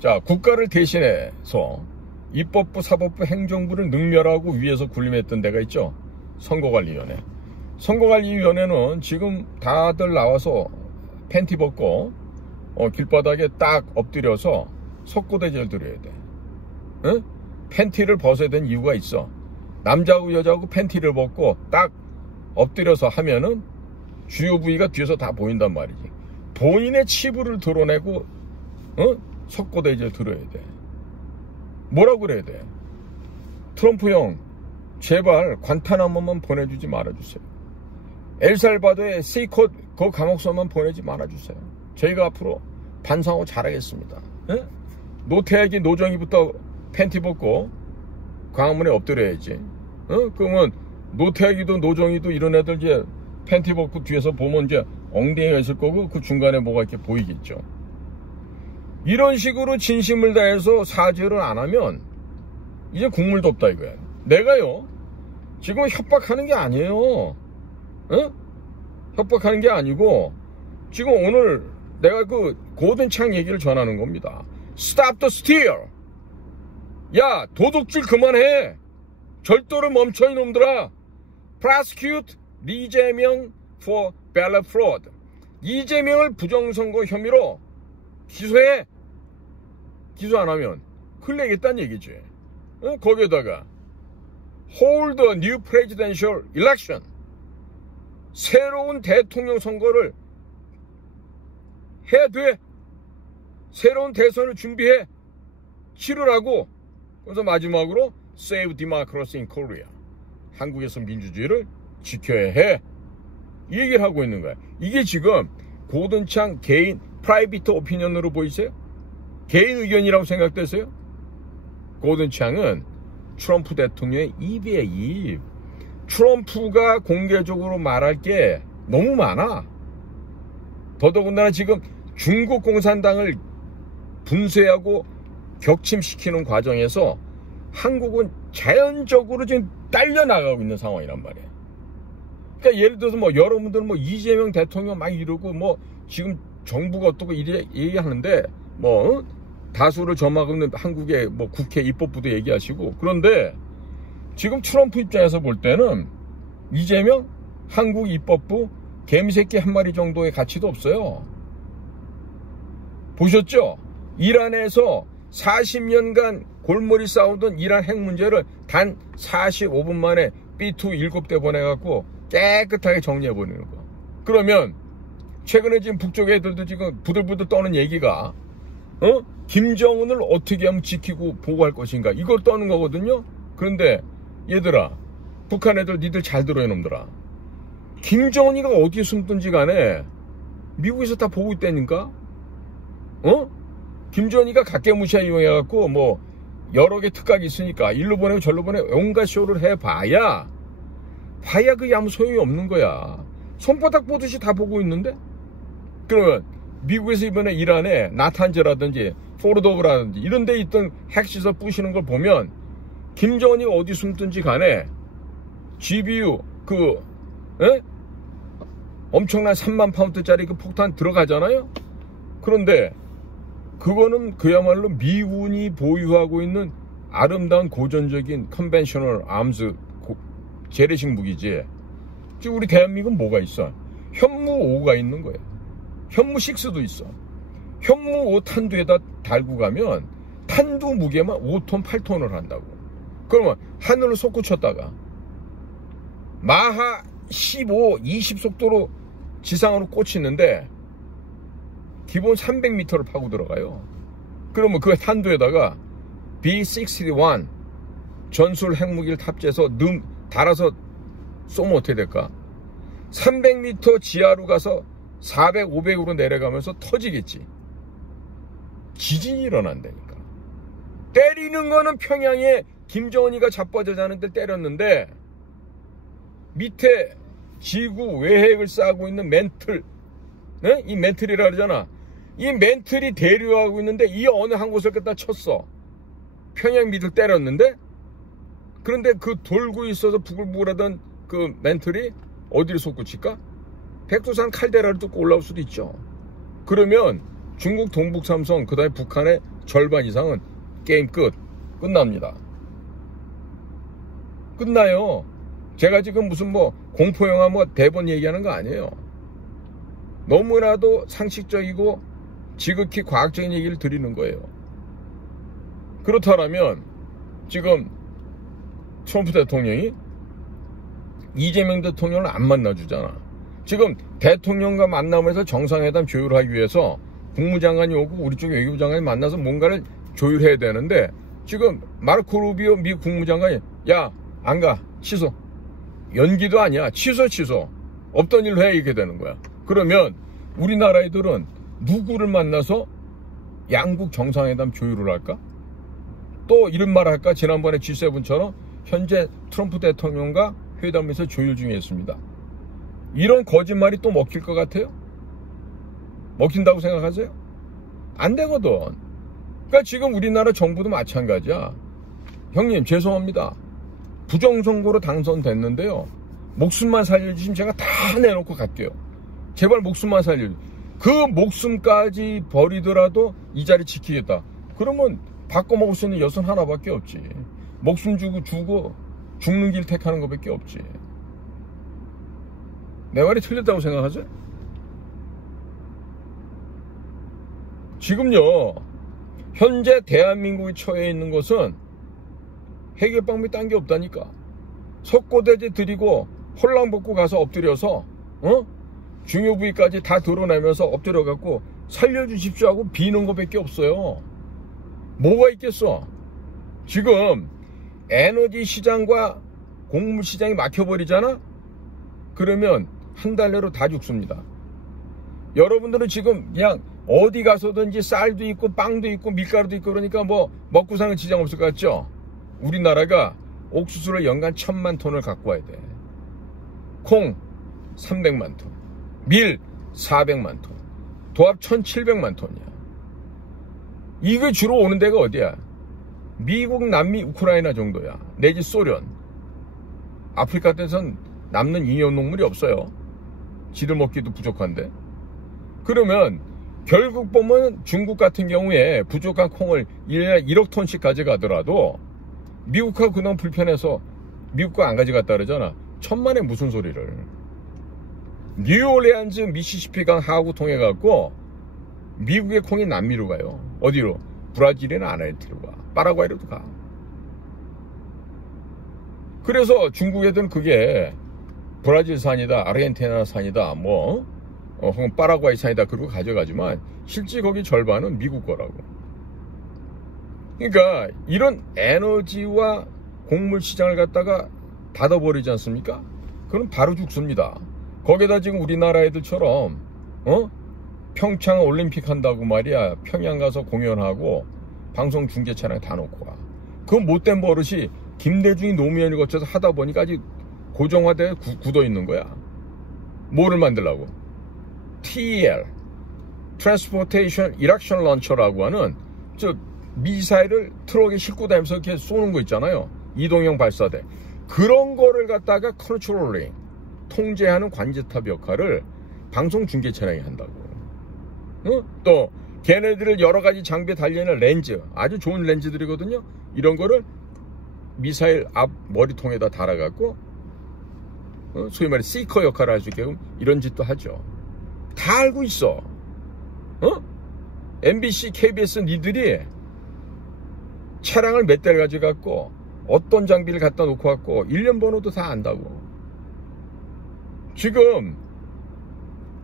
자, 국가를 대신해서 입법부, 사법부, 행정부를 능멸하고 위에서 군림했던 데가 있죠. 선거관리위원회. 선거관리위원회는 지금 다들 나와서 팬티 벗고 길바닥에 딱 엎드려서 석고대죄를 드려야 돼. 응? 팬티를 벗어야 되는 이유가 있어. 남자하고 여자하고 팬티를 벗고 딱 엎드려서 하면은 주요 부위가 뒤에서 다 보인단 말이지. 본인의 치부를 드러내고 석고대죄를 들어야 돼. 뭐라고 그래야 돼? 트럼프 형, 제발 관타나모만 보내주지 말아주세요. 엘살바도의 세이콧 그 감옥소만 보내지 말아주세요. 저희가 앞으로 반성하고 잘하겠습니다. 에? 노태악이 노정희부터 팬티 벗고 광화문에 엎드려야지. 그러면 노태악이도 노정희도 이런 애들 이제 팬티 벗고 뒤에서 보면 이제 엉덩이가 있을 거고 그 중간에 뭐가 이렇게 보이겠죠. 이런 식으로 진심을 다해서 사죄를 안 하면 이제 국물도 없다 이거야. 내가요 지금 협박하는 게 아니에요. 협박하는 게 아니고 지금 오늘 내가 그 고든창 얘기를 전하는 겁니다. Stop the steal. 야, 도둑질 그만해. 절도를 멈춰 이놈들아. Prosecute 이재명 for ballot fraud. 이재명을 부정선거 혐의로 기소해. 기소 안 하면 큰일 내겠다는 얘기지. 거기에다가 hold a new presidential election. 새로운 대통령 선거를 해야 돼. 새로운 대선을 준비해. 치르라고. 그래서 마지막으로 save democracy in Korea. 한국에서 민주주의를 지켜야 해. 이 얘기를 하고 있는 거야. 이게 지금 고든창 개인 프라이빗 오피니언으로 보이세요? 개인 의견이라고 생각되세요? 고든창은 트럼프 대통령의 입이에요, 입. 트럼프가 공개적으로 말할 게 너무 많아. 더더군다나 지금 중국 공산당을 분쇄하고 격침시키는 과정에서 한국은 자연적으로 지금 딸려나가고 있는 상황이란 말이야. 그러니까 예를 들어서 뭐 여러분들은 뭐 이재명 대통령 막 이러고 뭐 지금 정부가 어떻고 이래 얘기하는데 뭐 다수를 점하는 한국의 뭐 국회 입법부도 얘기하시고, 그런데 지금 트럼프 입장에서 볼 때는 이재명 한국 입법부 개미새끼 한 마리 정도의 가치도 없어요. 보셨죠? 이란에서 40년간 골머리 싸우던 이란 핵 문제를 단 45분 만에 B2 7대 보내갖고 깨끗하게 정리해버리는 거. 그러면 최근에 지금 북쪽 애들도 지금 부들부들 떠는 얘기가 김정은을 어떻게 하면 지키고 보호할 것인가, 이걸 떠는 거거든요. 그런데 얘들아, 북한 애들 니들 잘 들어 이놈들아. 김정은이가 어디에 숨든지 간에 미국에서 다 보고 있다니까. 김정은이가 각계무시하 이용해갖고 뭐 여러 개 특각이 있으니까 일로 보내고 절로 보내고 온갖 쇼를 해봐야 그게 아무 소용이 없는 거야. 손바닥 보듯이 다 보고 있는데. 그러면 미국에서 이번에 이란에 나탄즈라든지 포르도브라든지 이런 데 있던 핵시설 부시는 걸 보면 김정은이 어디 숨든지 간에 GBU 엄청난 3만 파운드짜리 그 폭탄 들어가잖아요. 그런데 그거는 그야말로 미군이 보유하고 있는 아름다운 고전적인 컨벤셔널 암스 재래식 무기지. 지금 우리 대한민국은 뭐가 있어? 현무 5가 있는 거예요. 현무 6도 있어. 현무 5 탄두에다 달고 가면 탄두 무게만 5톤 8톤을 한다고. 그러면 하늘을 솟구쳤다가 마하 15, 20 속도로 지상으로 꽂히는데 기본 300m를 파고 들어가요. 그러면 그 탄두에다가 B-61 전술 핵무기를 탑재해서 달아서 쏘면 어떻게 될까? 300m 지하로 가서 400, 500으로 내려가면서 터지겠지. 지진이 일어난다니까. 때리는 거는 평양에 김정은이가 자빠져 자는데 때렸는데 밑에 지구 외핵을 쌓고 있는 멘틀, 네? 이 멘틀이라 그러잖아. 이 멘틀이 대류하고 있는데 이 어느 한 곳을 갖다 쳤어. 평양 밑을 때렸는데, 그런데 그 돌고 있어서 부글부글하던 그 멘틀이 어디를 솟구칠까? 백두산 칼데라를 뚫고 올라올 수도 있죠. 그러면 중국 동북 삼성, 그 다음에 북한의 절반 이상은 게임 끝납니다. 끝나요. 제가 지금 무슨 뭐 공포영화 뭐 대본 얘기하는 거 아니에요. 너무나도 상식적이고 지극히 과학적인 얘기를 드리는 거예요. 그렇다면 지금 트럼프 대통령이 이재명 대통령을 안 만나주잖아. 지금 대통령과 만나면서 정상회담 조율하기 위해서 국무장관이 오고 우리 쪽 외교부장관이 만나서 뭔가를 조율해야 되는데 지금 마르코 루비오 미국 국무장관이 야, 안 가. 취소. 연기도 아니야. 취소. 없던 일로 해. 이렇게 되는 거야. 그러면 우리나라 애들은 누구를 만나서 양국 정상회담 조율을 할까? 또 이런 말 할까? 지난번에 G7처럼 현재 트럼프 대통령과 회담에서 조율 중에 있습니다. 이런 거짓말이 또 먹힐 것 같아요? 먹힌다고 생각하세요? 안 되거든. 그러니까 지금 우리나라 정부도 마찬가지야. 형님 죄송합니다. 부정선거로 당선됐는데요. 목숨만 살려주시면 제가 다 내놓고 갈게요. 제발 목숨만 살려주세요. 그 목숨까지 버리더라도 이 자리 지키겠다. 그러면 바꿔먹을 수 있는 여선 하나밖에 없지. 목숨 주고 죽는 길 택하는 것밖에 없지. 내 말이 틀렸다고 생각하세요? 지금요, 현재 대한민국이 처해 있는 것은 해결 방법이 딴 게 없다니까. 석고대제 드리고 홀랑 벗고 가서 엎드려서 중요 부위까지 다 드러내면서 엎드려갖고 살려주십시오 하고 비는 것밖에 없어요. 뭐가 있겠어? 지금 에너지 시장과 곡물 시장이 막혀버리잖아? 그러면 한 달 내로 다 죽습니다. 여러분들은 지금 그냥 어디 가서든지 쌀도 있고 빵도 있고 밀가루도 있고 그러니까 뭐 먹고 사는 지장 없을 것 같죠? 우리나라가 옥수수를 연간 1000만 톤을 갖고 와야 돼. 콩 300만 톤, 밀 400만 톤, 도합 1700만 톤이야. 이게 주로 오는 데가 어디야? 미국, 남미, 우크라이나 정도야. 내지 소련. 아프리카 때선 남는 잉여농물이 없어요. 지들 먹기도 부족한데. 그러면 결국 보면 중국 같은 경우에 부족한 콩을 1년에 1억 톤씩 가져가더라도 미국하고 그동안 불편해서 미국 거 안 가져갔다 그러잖아. 천만에 무슨 소리를. 뉴올리안즈 미시시피강 하구 통해갖고 미국의 콩이 남미로 가요. 어디로? 브라질이나 아르헨티나로 가. 파라과이로도 가. 그래서 중국 애들은 그게 브라질산이다, 아르헨티나산이다, 혹은 파라과이산이다 그러고 가져가지만 실제 거기 절반은 미국 거라고. 그러니까 이런 에너지와 곡물 시장을 갖다가 닫아버리지 않습니까? 그럼 바로 죽습니다. 거기다 지금 우리나라 애들처럼 평창 올림픽 한다고 말이야. 평양 가서 공연하고 방송 중계 차량 다 놓고 와. 그 못된 버릇이 김대중이 노무현을 거쳐서 하다 보니까 아직 고정화돼 굳어 있는 거야. 뭐를 만들라고? TEL, Transportation Erection Launcher라고 하는 미사일을 트럭에 싣고 다니면서 이렇게 쏘는 거 있잖아요. 이동형 발사대. 그런 거를 갖다가 컨트롤링, 통제하는 관제탑 역할을 방송 중계 차량이 한다고. 또 걔네들을 여러 가지 장비에 달려있는 렌즈, 아주 좋은 렌즈들이거든요. 이런 거를 미사일 앞 머리통에다 달아갖고 소위 말해 시커 역할을 할 수 있게끔 이런 짓도 하죠. 다 알고 있어. MBC, KBS 니들이 차량을 몇 대를 가져갖고 어떤 장비를 갖다 놓고 갖고 1년 번호도 다 안다고. 지금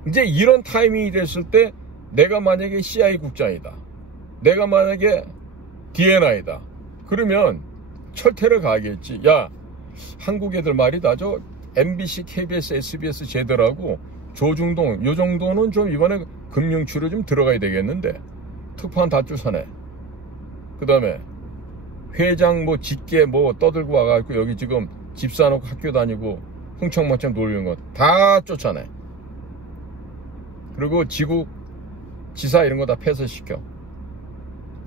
이제 이런 타이밍이 됐을 때 내가 만약에 CIA 국장이다, 내가 만약에 DNI다, 그러면 철퇴를 가겠지. 야, 한국 애들 말이다, 저 MBC, KBS, SBS 제대로하고 조중동 요 정도는 좀 이번에 금융치료 좀 들어가야 되겠는데 특파원 다 쫓아내. 그 다음에 회장 뭐 직계 뭐 떠들고 와가지고 여기 지금 집 사놓고 학교 다니고 흥청망청 놀리는 거 다 쫓아내. 그리고 지국 지사 이런 거 다 폐쇄시켜.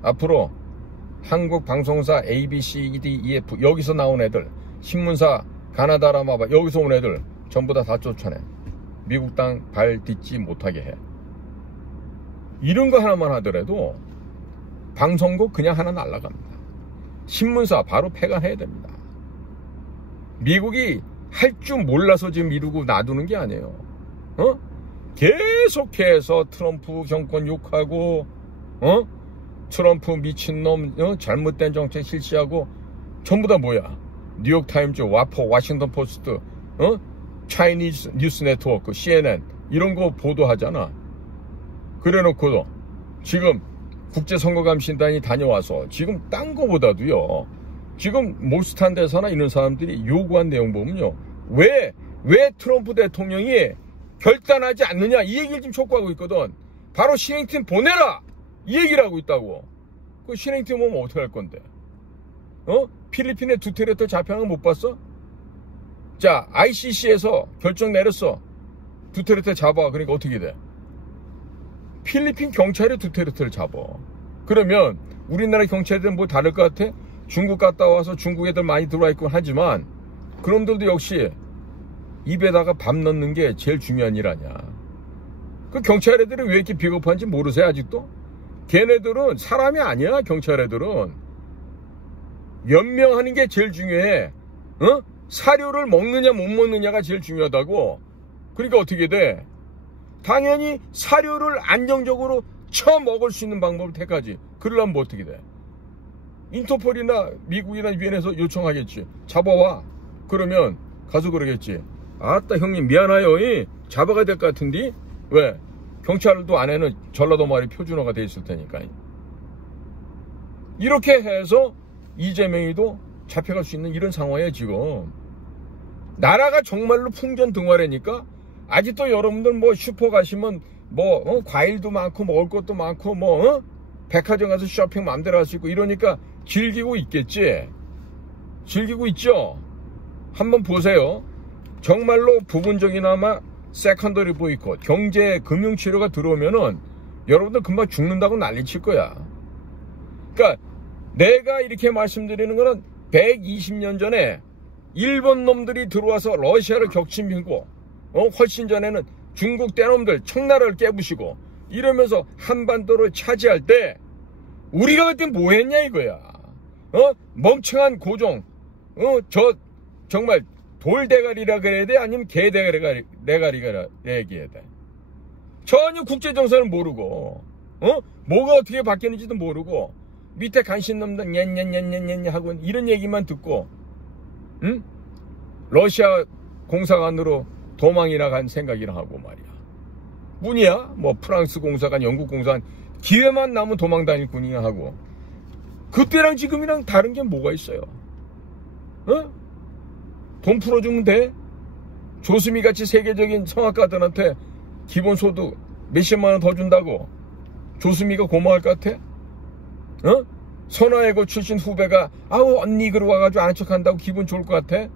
앞으로 한국 방송사 ABC, D, EF 여기서 나온 애들, 신문사 가나다라마바 여기서 온 애들 전부 다 쫓아내. 미국 땅 발 딛지 못하게 해. 이런 거 하나만 하더라도 방송국 그냥 하나 날아갑니다. 신문사 바로 폐간해야 됩니다. 미국이 할 줄 몰라서 지금 이러고 놔두는 게 아니에요. 계속해서 트럼프 정권 욕하고, 트럼프 미친놈, 잘못된 정책 실시하고, 전부 다 뭐야? 뉴욕타임즈, 와포, 워싱턴 포스트, 차이니즈 뉴스 네트워크, CNN, 이런 거 보도하잖아. 그래 놓고도 지금 국제선거감시단이 다녀와서 지금 딴 거보다도요, 지금 몰스탄 대사나 이런 사람들이 요구한 내용 보면요, 왜 트럼프 대통령이 결단하지 않느냐, 이 얘기를 지금 촉구하고 있거든. 바로 실행팀 보내라, 이 얘기를 하고 있다고. 그 실행팀 오면 어떻게 할 건데? 필리핀에 두테르테 잡혀간 거 못 봤어? 자, ICC에서 결정 내렸어. 두테르테 잡아. 그러니까 어떻게 돼? 필리핀 경찰이 두테르테를 잡아. 그러면 우리나라 경찰들은 뭐 다를 것 같아? 중국 갔다 와서 중국 애들 많이 들어와 있곤 하지만 그놈들도 역시 입에다가 밥 넣는 게 제일 중요한 일 아니야. 그 경찰 애들이 왜 이렇게 비겁한지 모르세요 아직도? 걔네들은 사람이 아니야. 경찰 애들은 연명하는 게 제일 중요해. 사료를 먹느냐 못 먹느냐가 제일 중요하다고. 그러니까 어떻게 돼? 당연히 사료를 안정적으로 처먹을 수 있는 방법을 택하지. 그러려면 뭐 어떻게 돼? 인터폴이나 미국이나 유엔에서 요청하겠지. 잡아와. 그러면 가서 그러겠지. 아따 형님 미안해요. 잡아가야 될 것 같은데. 왜? 경찰도 안에는 전라도 말이 표준어가 돼 있을 테니까. 이렇게 해서 이재명이도 잡혀갈 수 있는 이런 상황이에요 지금. 나라가 정말로 풍전등화라니까. 아직도 여러분들 뭐 슈퍼 가시면 뭐 과일도 많고 먹을 것도 많고 뭐 백화점 가서 쇼핑 마음대로 할 수 있고 이러니까 즐기고 있겠지. 즐기고 있죠. 한번 보세요. 정말로 부분적이나마 세컨더리 보이콧, 경제 금융치료가 들어오면은 여러분들 금방 죽는다고 난리칠 거야. 그러니까 내가 이렇게 말씀드리는 거는 120년 전에 일본 놈들이 들어와서 러시아를 격침하고 훨씬 전에는 중국 떼놈들 청나라를 깨부시고 이러면서 한반도를 차지할 때 우리가 그때 뭐 했냐 이거야. 멍청한 고종, 저 정말 돌대가리라 그래야 돼? 아니면 개대가리가 얘기해야 돼? 전혀 국제정세를 모르고, 뭐가 어떻게 바뀌는지도 모르고, 밑에 간신놈들 냔냔냔냔냔 하고 이런 얘기만 듣고, 러시아 공사관으로 도망이나 간 생각이나 하고 말이야. 뿐이야? 뭐 프랑스 공사관, 영국 공사관, 기회만 나면 도망 다닐 뿐이야 하고. 그때랑 지금이랑 다른 게 뭐가 있어요? 돈 풀어주면 돼? 조수미 같이 세계적인 성악가들한테 기본소득 몇십만 원 더 준다고 조수미가 고마울 것 같아? 선화외고 출신 후배가 아우 언니 그러 와가지고 아는 척한다고 기분 좋을 것 같아?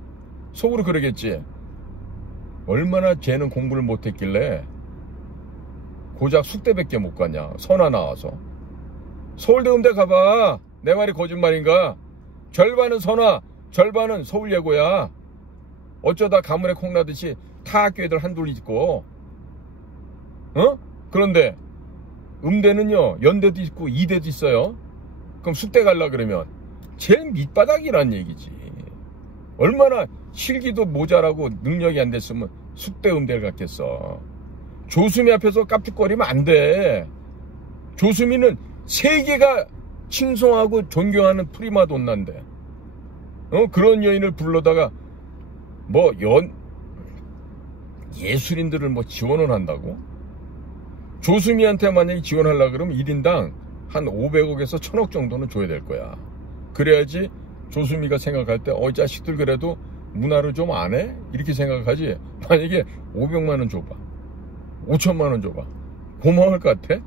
속으로 그러겠지. 얼마나 쟤는 공부를 못했길래 고작 숙대밖에 못 갔냐. 선화 나와서. 서울대 음대 가봐. 내 말이 거짓말인가? 절반은 선화, 절반은 서울예고야. 어쩌다 가물에 콩나듯이 타 학교 애들 한둘 있고 그런데 음대는요 연대도 있고 이대도 있어요. 그럼 숙대 갈라 그러면 제일 밑바닥이란 얘기지. 얼마나 실기도 모자라고 능력이 안 됐으면 숙대 음대를 갔겠어. 조수미 앞에서 깝죽거리면 안 돼. 조수미는 세계가 칭송하고 존경하는 프리마돈나인데 그런 여인을 불러다가 뭐 예술인들을 뭐 지원을 한다고? 조수미한테 만약에 지원하려고 그러면 1인당 한 500억에서 1000억 정도는 줘야 될 거야. 그래야지 조수미가 생각할 때 이 자식들 그래도 문화를 좀 안 해? 이렇게 생각하지. 만약에 500만 원 줘봐, 5천만 원 줘봐, 고마울 것 같아?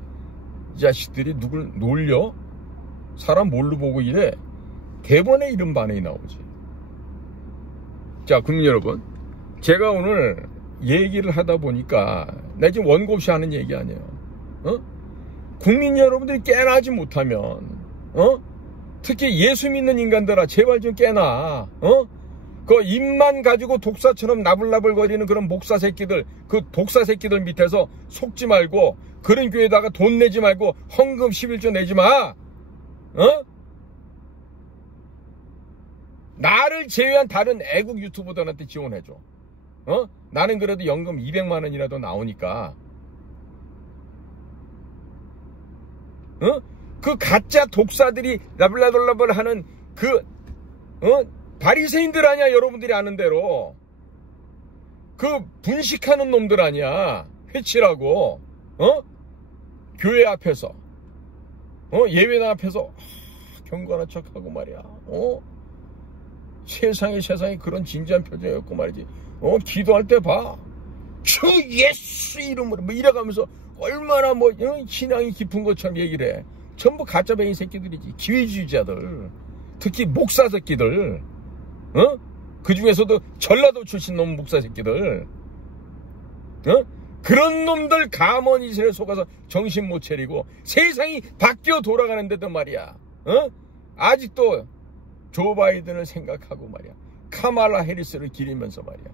이 자식들이 누굴 놀려? 사람 뭘로 보고 이래? 대번에 이런 반응이 나오지. 자, 국민 여러분, 제가 오늘 얘기를 하다 보니까 나 지금 원고 없이 하는 얘기 아니에요. 국민 여러분들이 깨나지 못하면 특히 예수 믿는 인간들아 제발 좀 깨나. 그 입만 가지고 독사처럼 나불나불거리는 그런 목사 새끼들, 그 독사 새끼들 밑에서 속지 말고 그런 교회에다가 돈 내지 말고 헌금 11조 내지 마. 나를 제외한 다른 애국 유튜버들한테 지원해줘. 나는 그래도 연금 200만 원이라도 나오니까. 그 가짜 독사들이 나불나불나불 하는 바리새인들 아니야. 여러분들이 아는 대로 그 분식하는 놈들 아니야. 회치라고 교회 앞에서 예배당 앞에서 경건한 척하고 말이야. 세상에 그런 진지한 표정이었고 말이지. 기도할 때 봐. 주 예수 이름으로 뭐 이래가면서 얼마나 뭐 신앙이 깊은 것처럼 얘기를 해. 전부 가짜뱅이 새끼들이지. 기회주의자들, 특히 목사 새끼들, 그 중에서도 전라도 출신 놈 목사 새끼들, 그런 놈들 가머니실에 속아서 정신 못 차리고 세상이 바뀌어 돌아가는데도 말이야. 아직도 조 바이든을 생각하고 말이야. 카말라 해리스를 기리면서 말이야.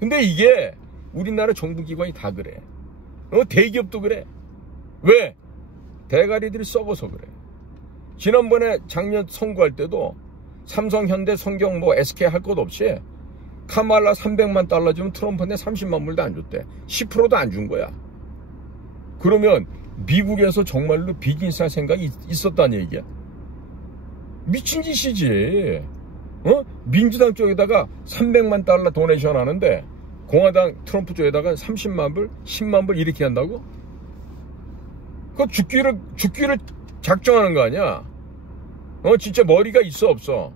근데 이게 우리나라 정부기관이 다 그래. 대기업도 그래. 왜? 대가리들이 썩어서 그래. 지난번에 작년 선거할 때도 삼성, 현대, 성경, 뭐 SK 할 것 없이 카말라 300만 달러 주면 트럼프한테 30만 불도 안 줬대. 10%도 안 준 거야. 그러면 미국에서 정말로 비즈니스 할 생각이 있었다는 얘기야? 미친 짓이지. 민주당 쪽에다가 300만 달러 도네이션 하는데 공화당 트럼프 쪽에다가 30만 불, 10만 불 이렇게 한다고? 그거 죽기를 작정하는 거 아니야? 진짜 머리가 있어 없어?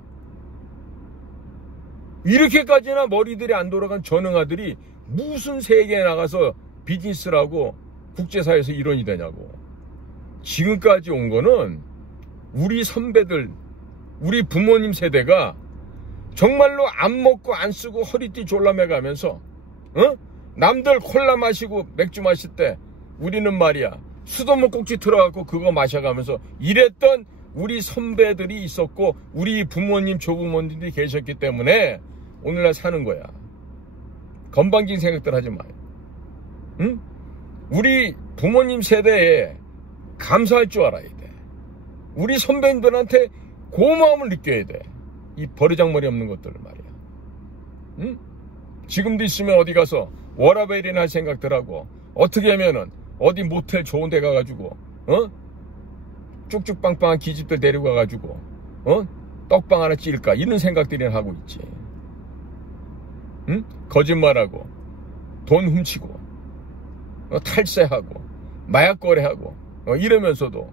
이렇게까지나 머리들이 안 돌아간 전응아들이 무슨 세계에 나가서 비즈니스를 하고 국제사회에서 일원이 되냐고. 지금까지 온 거는 우리 선배들, 우리 부모님 세대가 정말로 안 먹고 안 쓰고 허리띠 졸라매가면서 남들 콜라 마시고 맥주 마실 때 우리는 말이야 수돗물 꼭지 들어갖고 그거 마셔가면서 이랬던 우리 선배들이 있었고 우리 부모님 조부모님들이 계셨기 때문에 오늘날 사는 거야. 건방진 생각들 하지 마요. 우리 부모님 세대에 감사할 줄 알아야 돼. 우리 선배님들한테 고마움을 느껴야 돼. 이 버르장머리 없는 것들을 말이야. 지금도 있으면 어디 가서 워라벨이나 할 생각들 하고 어떻게 하면은 어디 모텔 좋은 데 가가지고 쭉쭉빵빵한 기집들 데리고 가가지고 떡방 하나 찔까 이런 생각들이나 하고 있지. 거짓말하고 돈 훔치고 탈세하고 마약 거래하고 이러면서도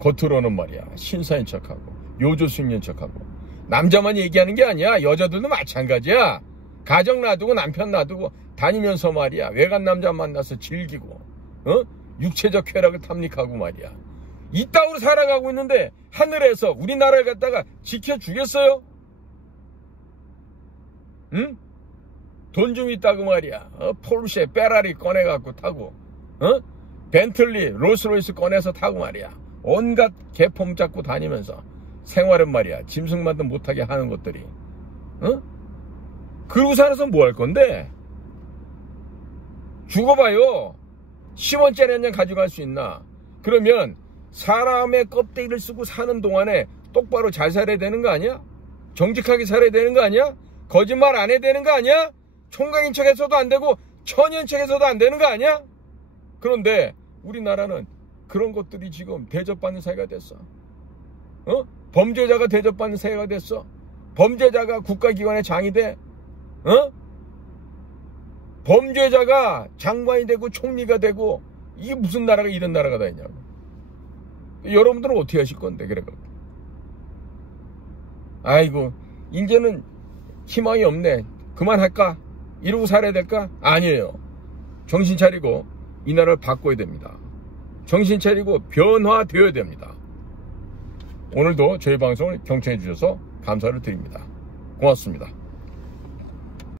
겉으로는 말이야 신사인 척하고 요조숙녀인 척하고. 남자만 얘기하는 게 아니야. 여자들도 마찬가지야. 가정 놔두고 남편 놔두고 다니면서 말이야 외간 남자 만나서 즐기고 육체적 쾌락을 탐닉하고 말이야. 이따위로 살아가고 있는데 하늘에서 우리나라를 갖다가 지켜주겠어요? 응? 돈 좀 있다고 말이야. 포르쉐, 페라리 꺼내갖고 타고 벤틀리, 롤스로이스 꺼내서 타고 말이야. 온갖 개폼 잡고 다니면서 생활은 말이야 짐승만도 못하게 하는 것들이 그러고 살아서 뭐 할 건데? 죽어봐요. 10원짜리 한 장 가져갈 수 있나? 그러면 사람의 껍데기를 쓰고 사는 동안에 똑바로 잘 살아야 되는 거 아니야? 정직하게 살아야 되는 거 아니야? 거짓말 안 해야 되는 거 아니야? 총각인 척해서도 안 되고 천연 척해서도 안 되는 거 아니야? 그런데 우리나라는 그런 것들이 지금 대접받는 사회가 됐어. 범죄자가 대접받는 사회가 됐어. 범죄자가 국가기관의 장이 돼. 범죄자가 장관이 되고 총리가 되고, 이게 무슨 나라가 이런 나라가 다 있냐고. 여러분들은 어떻게 하실 건데, 그래가지고. 아이고, 이제는 희망이 없네. 그만할까? 이러고 살아야 될까? 아니에요. 정신 차리고 이 나라를 바꿔야 됩니다. 정신 차리고 변화되어야 됩니다. 오늘도 저희 방송을 경청해 주셔서 감사를 드립니다. 고맙습니다.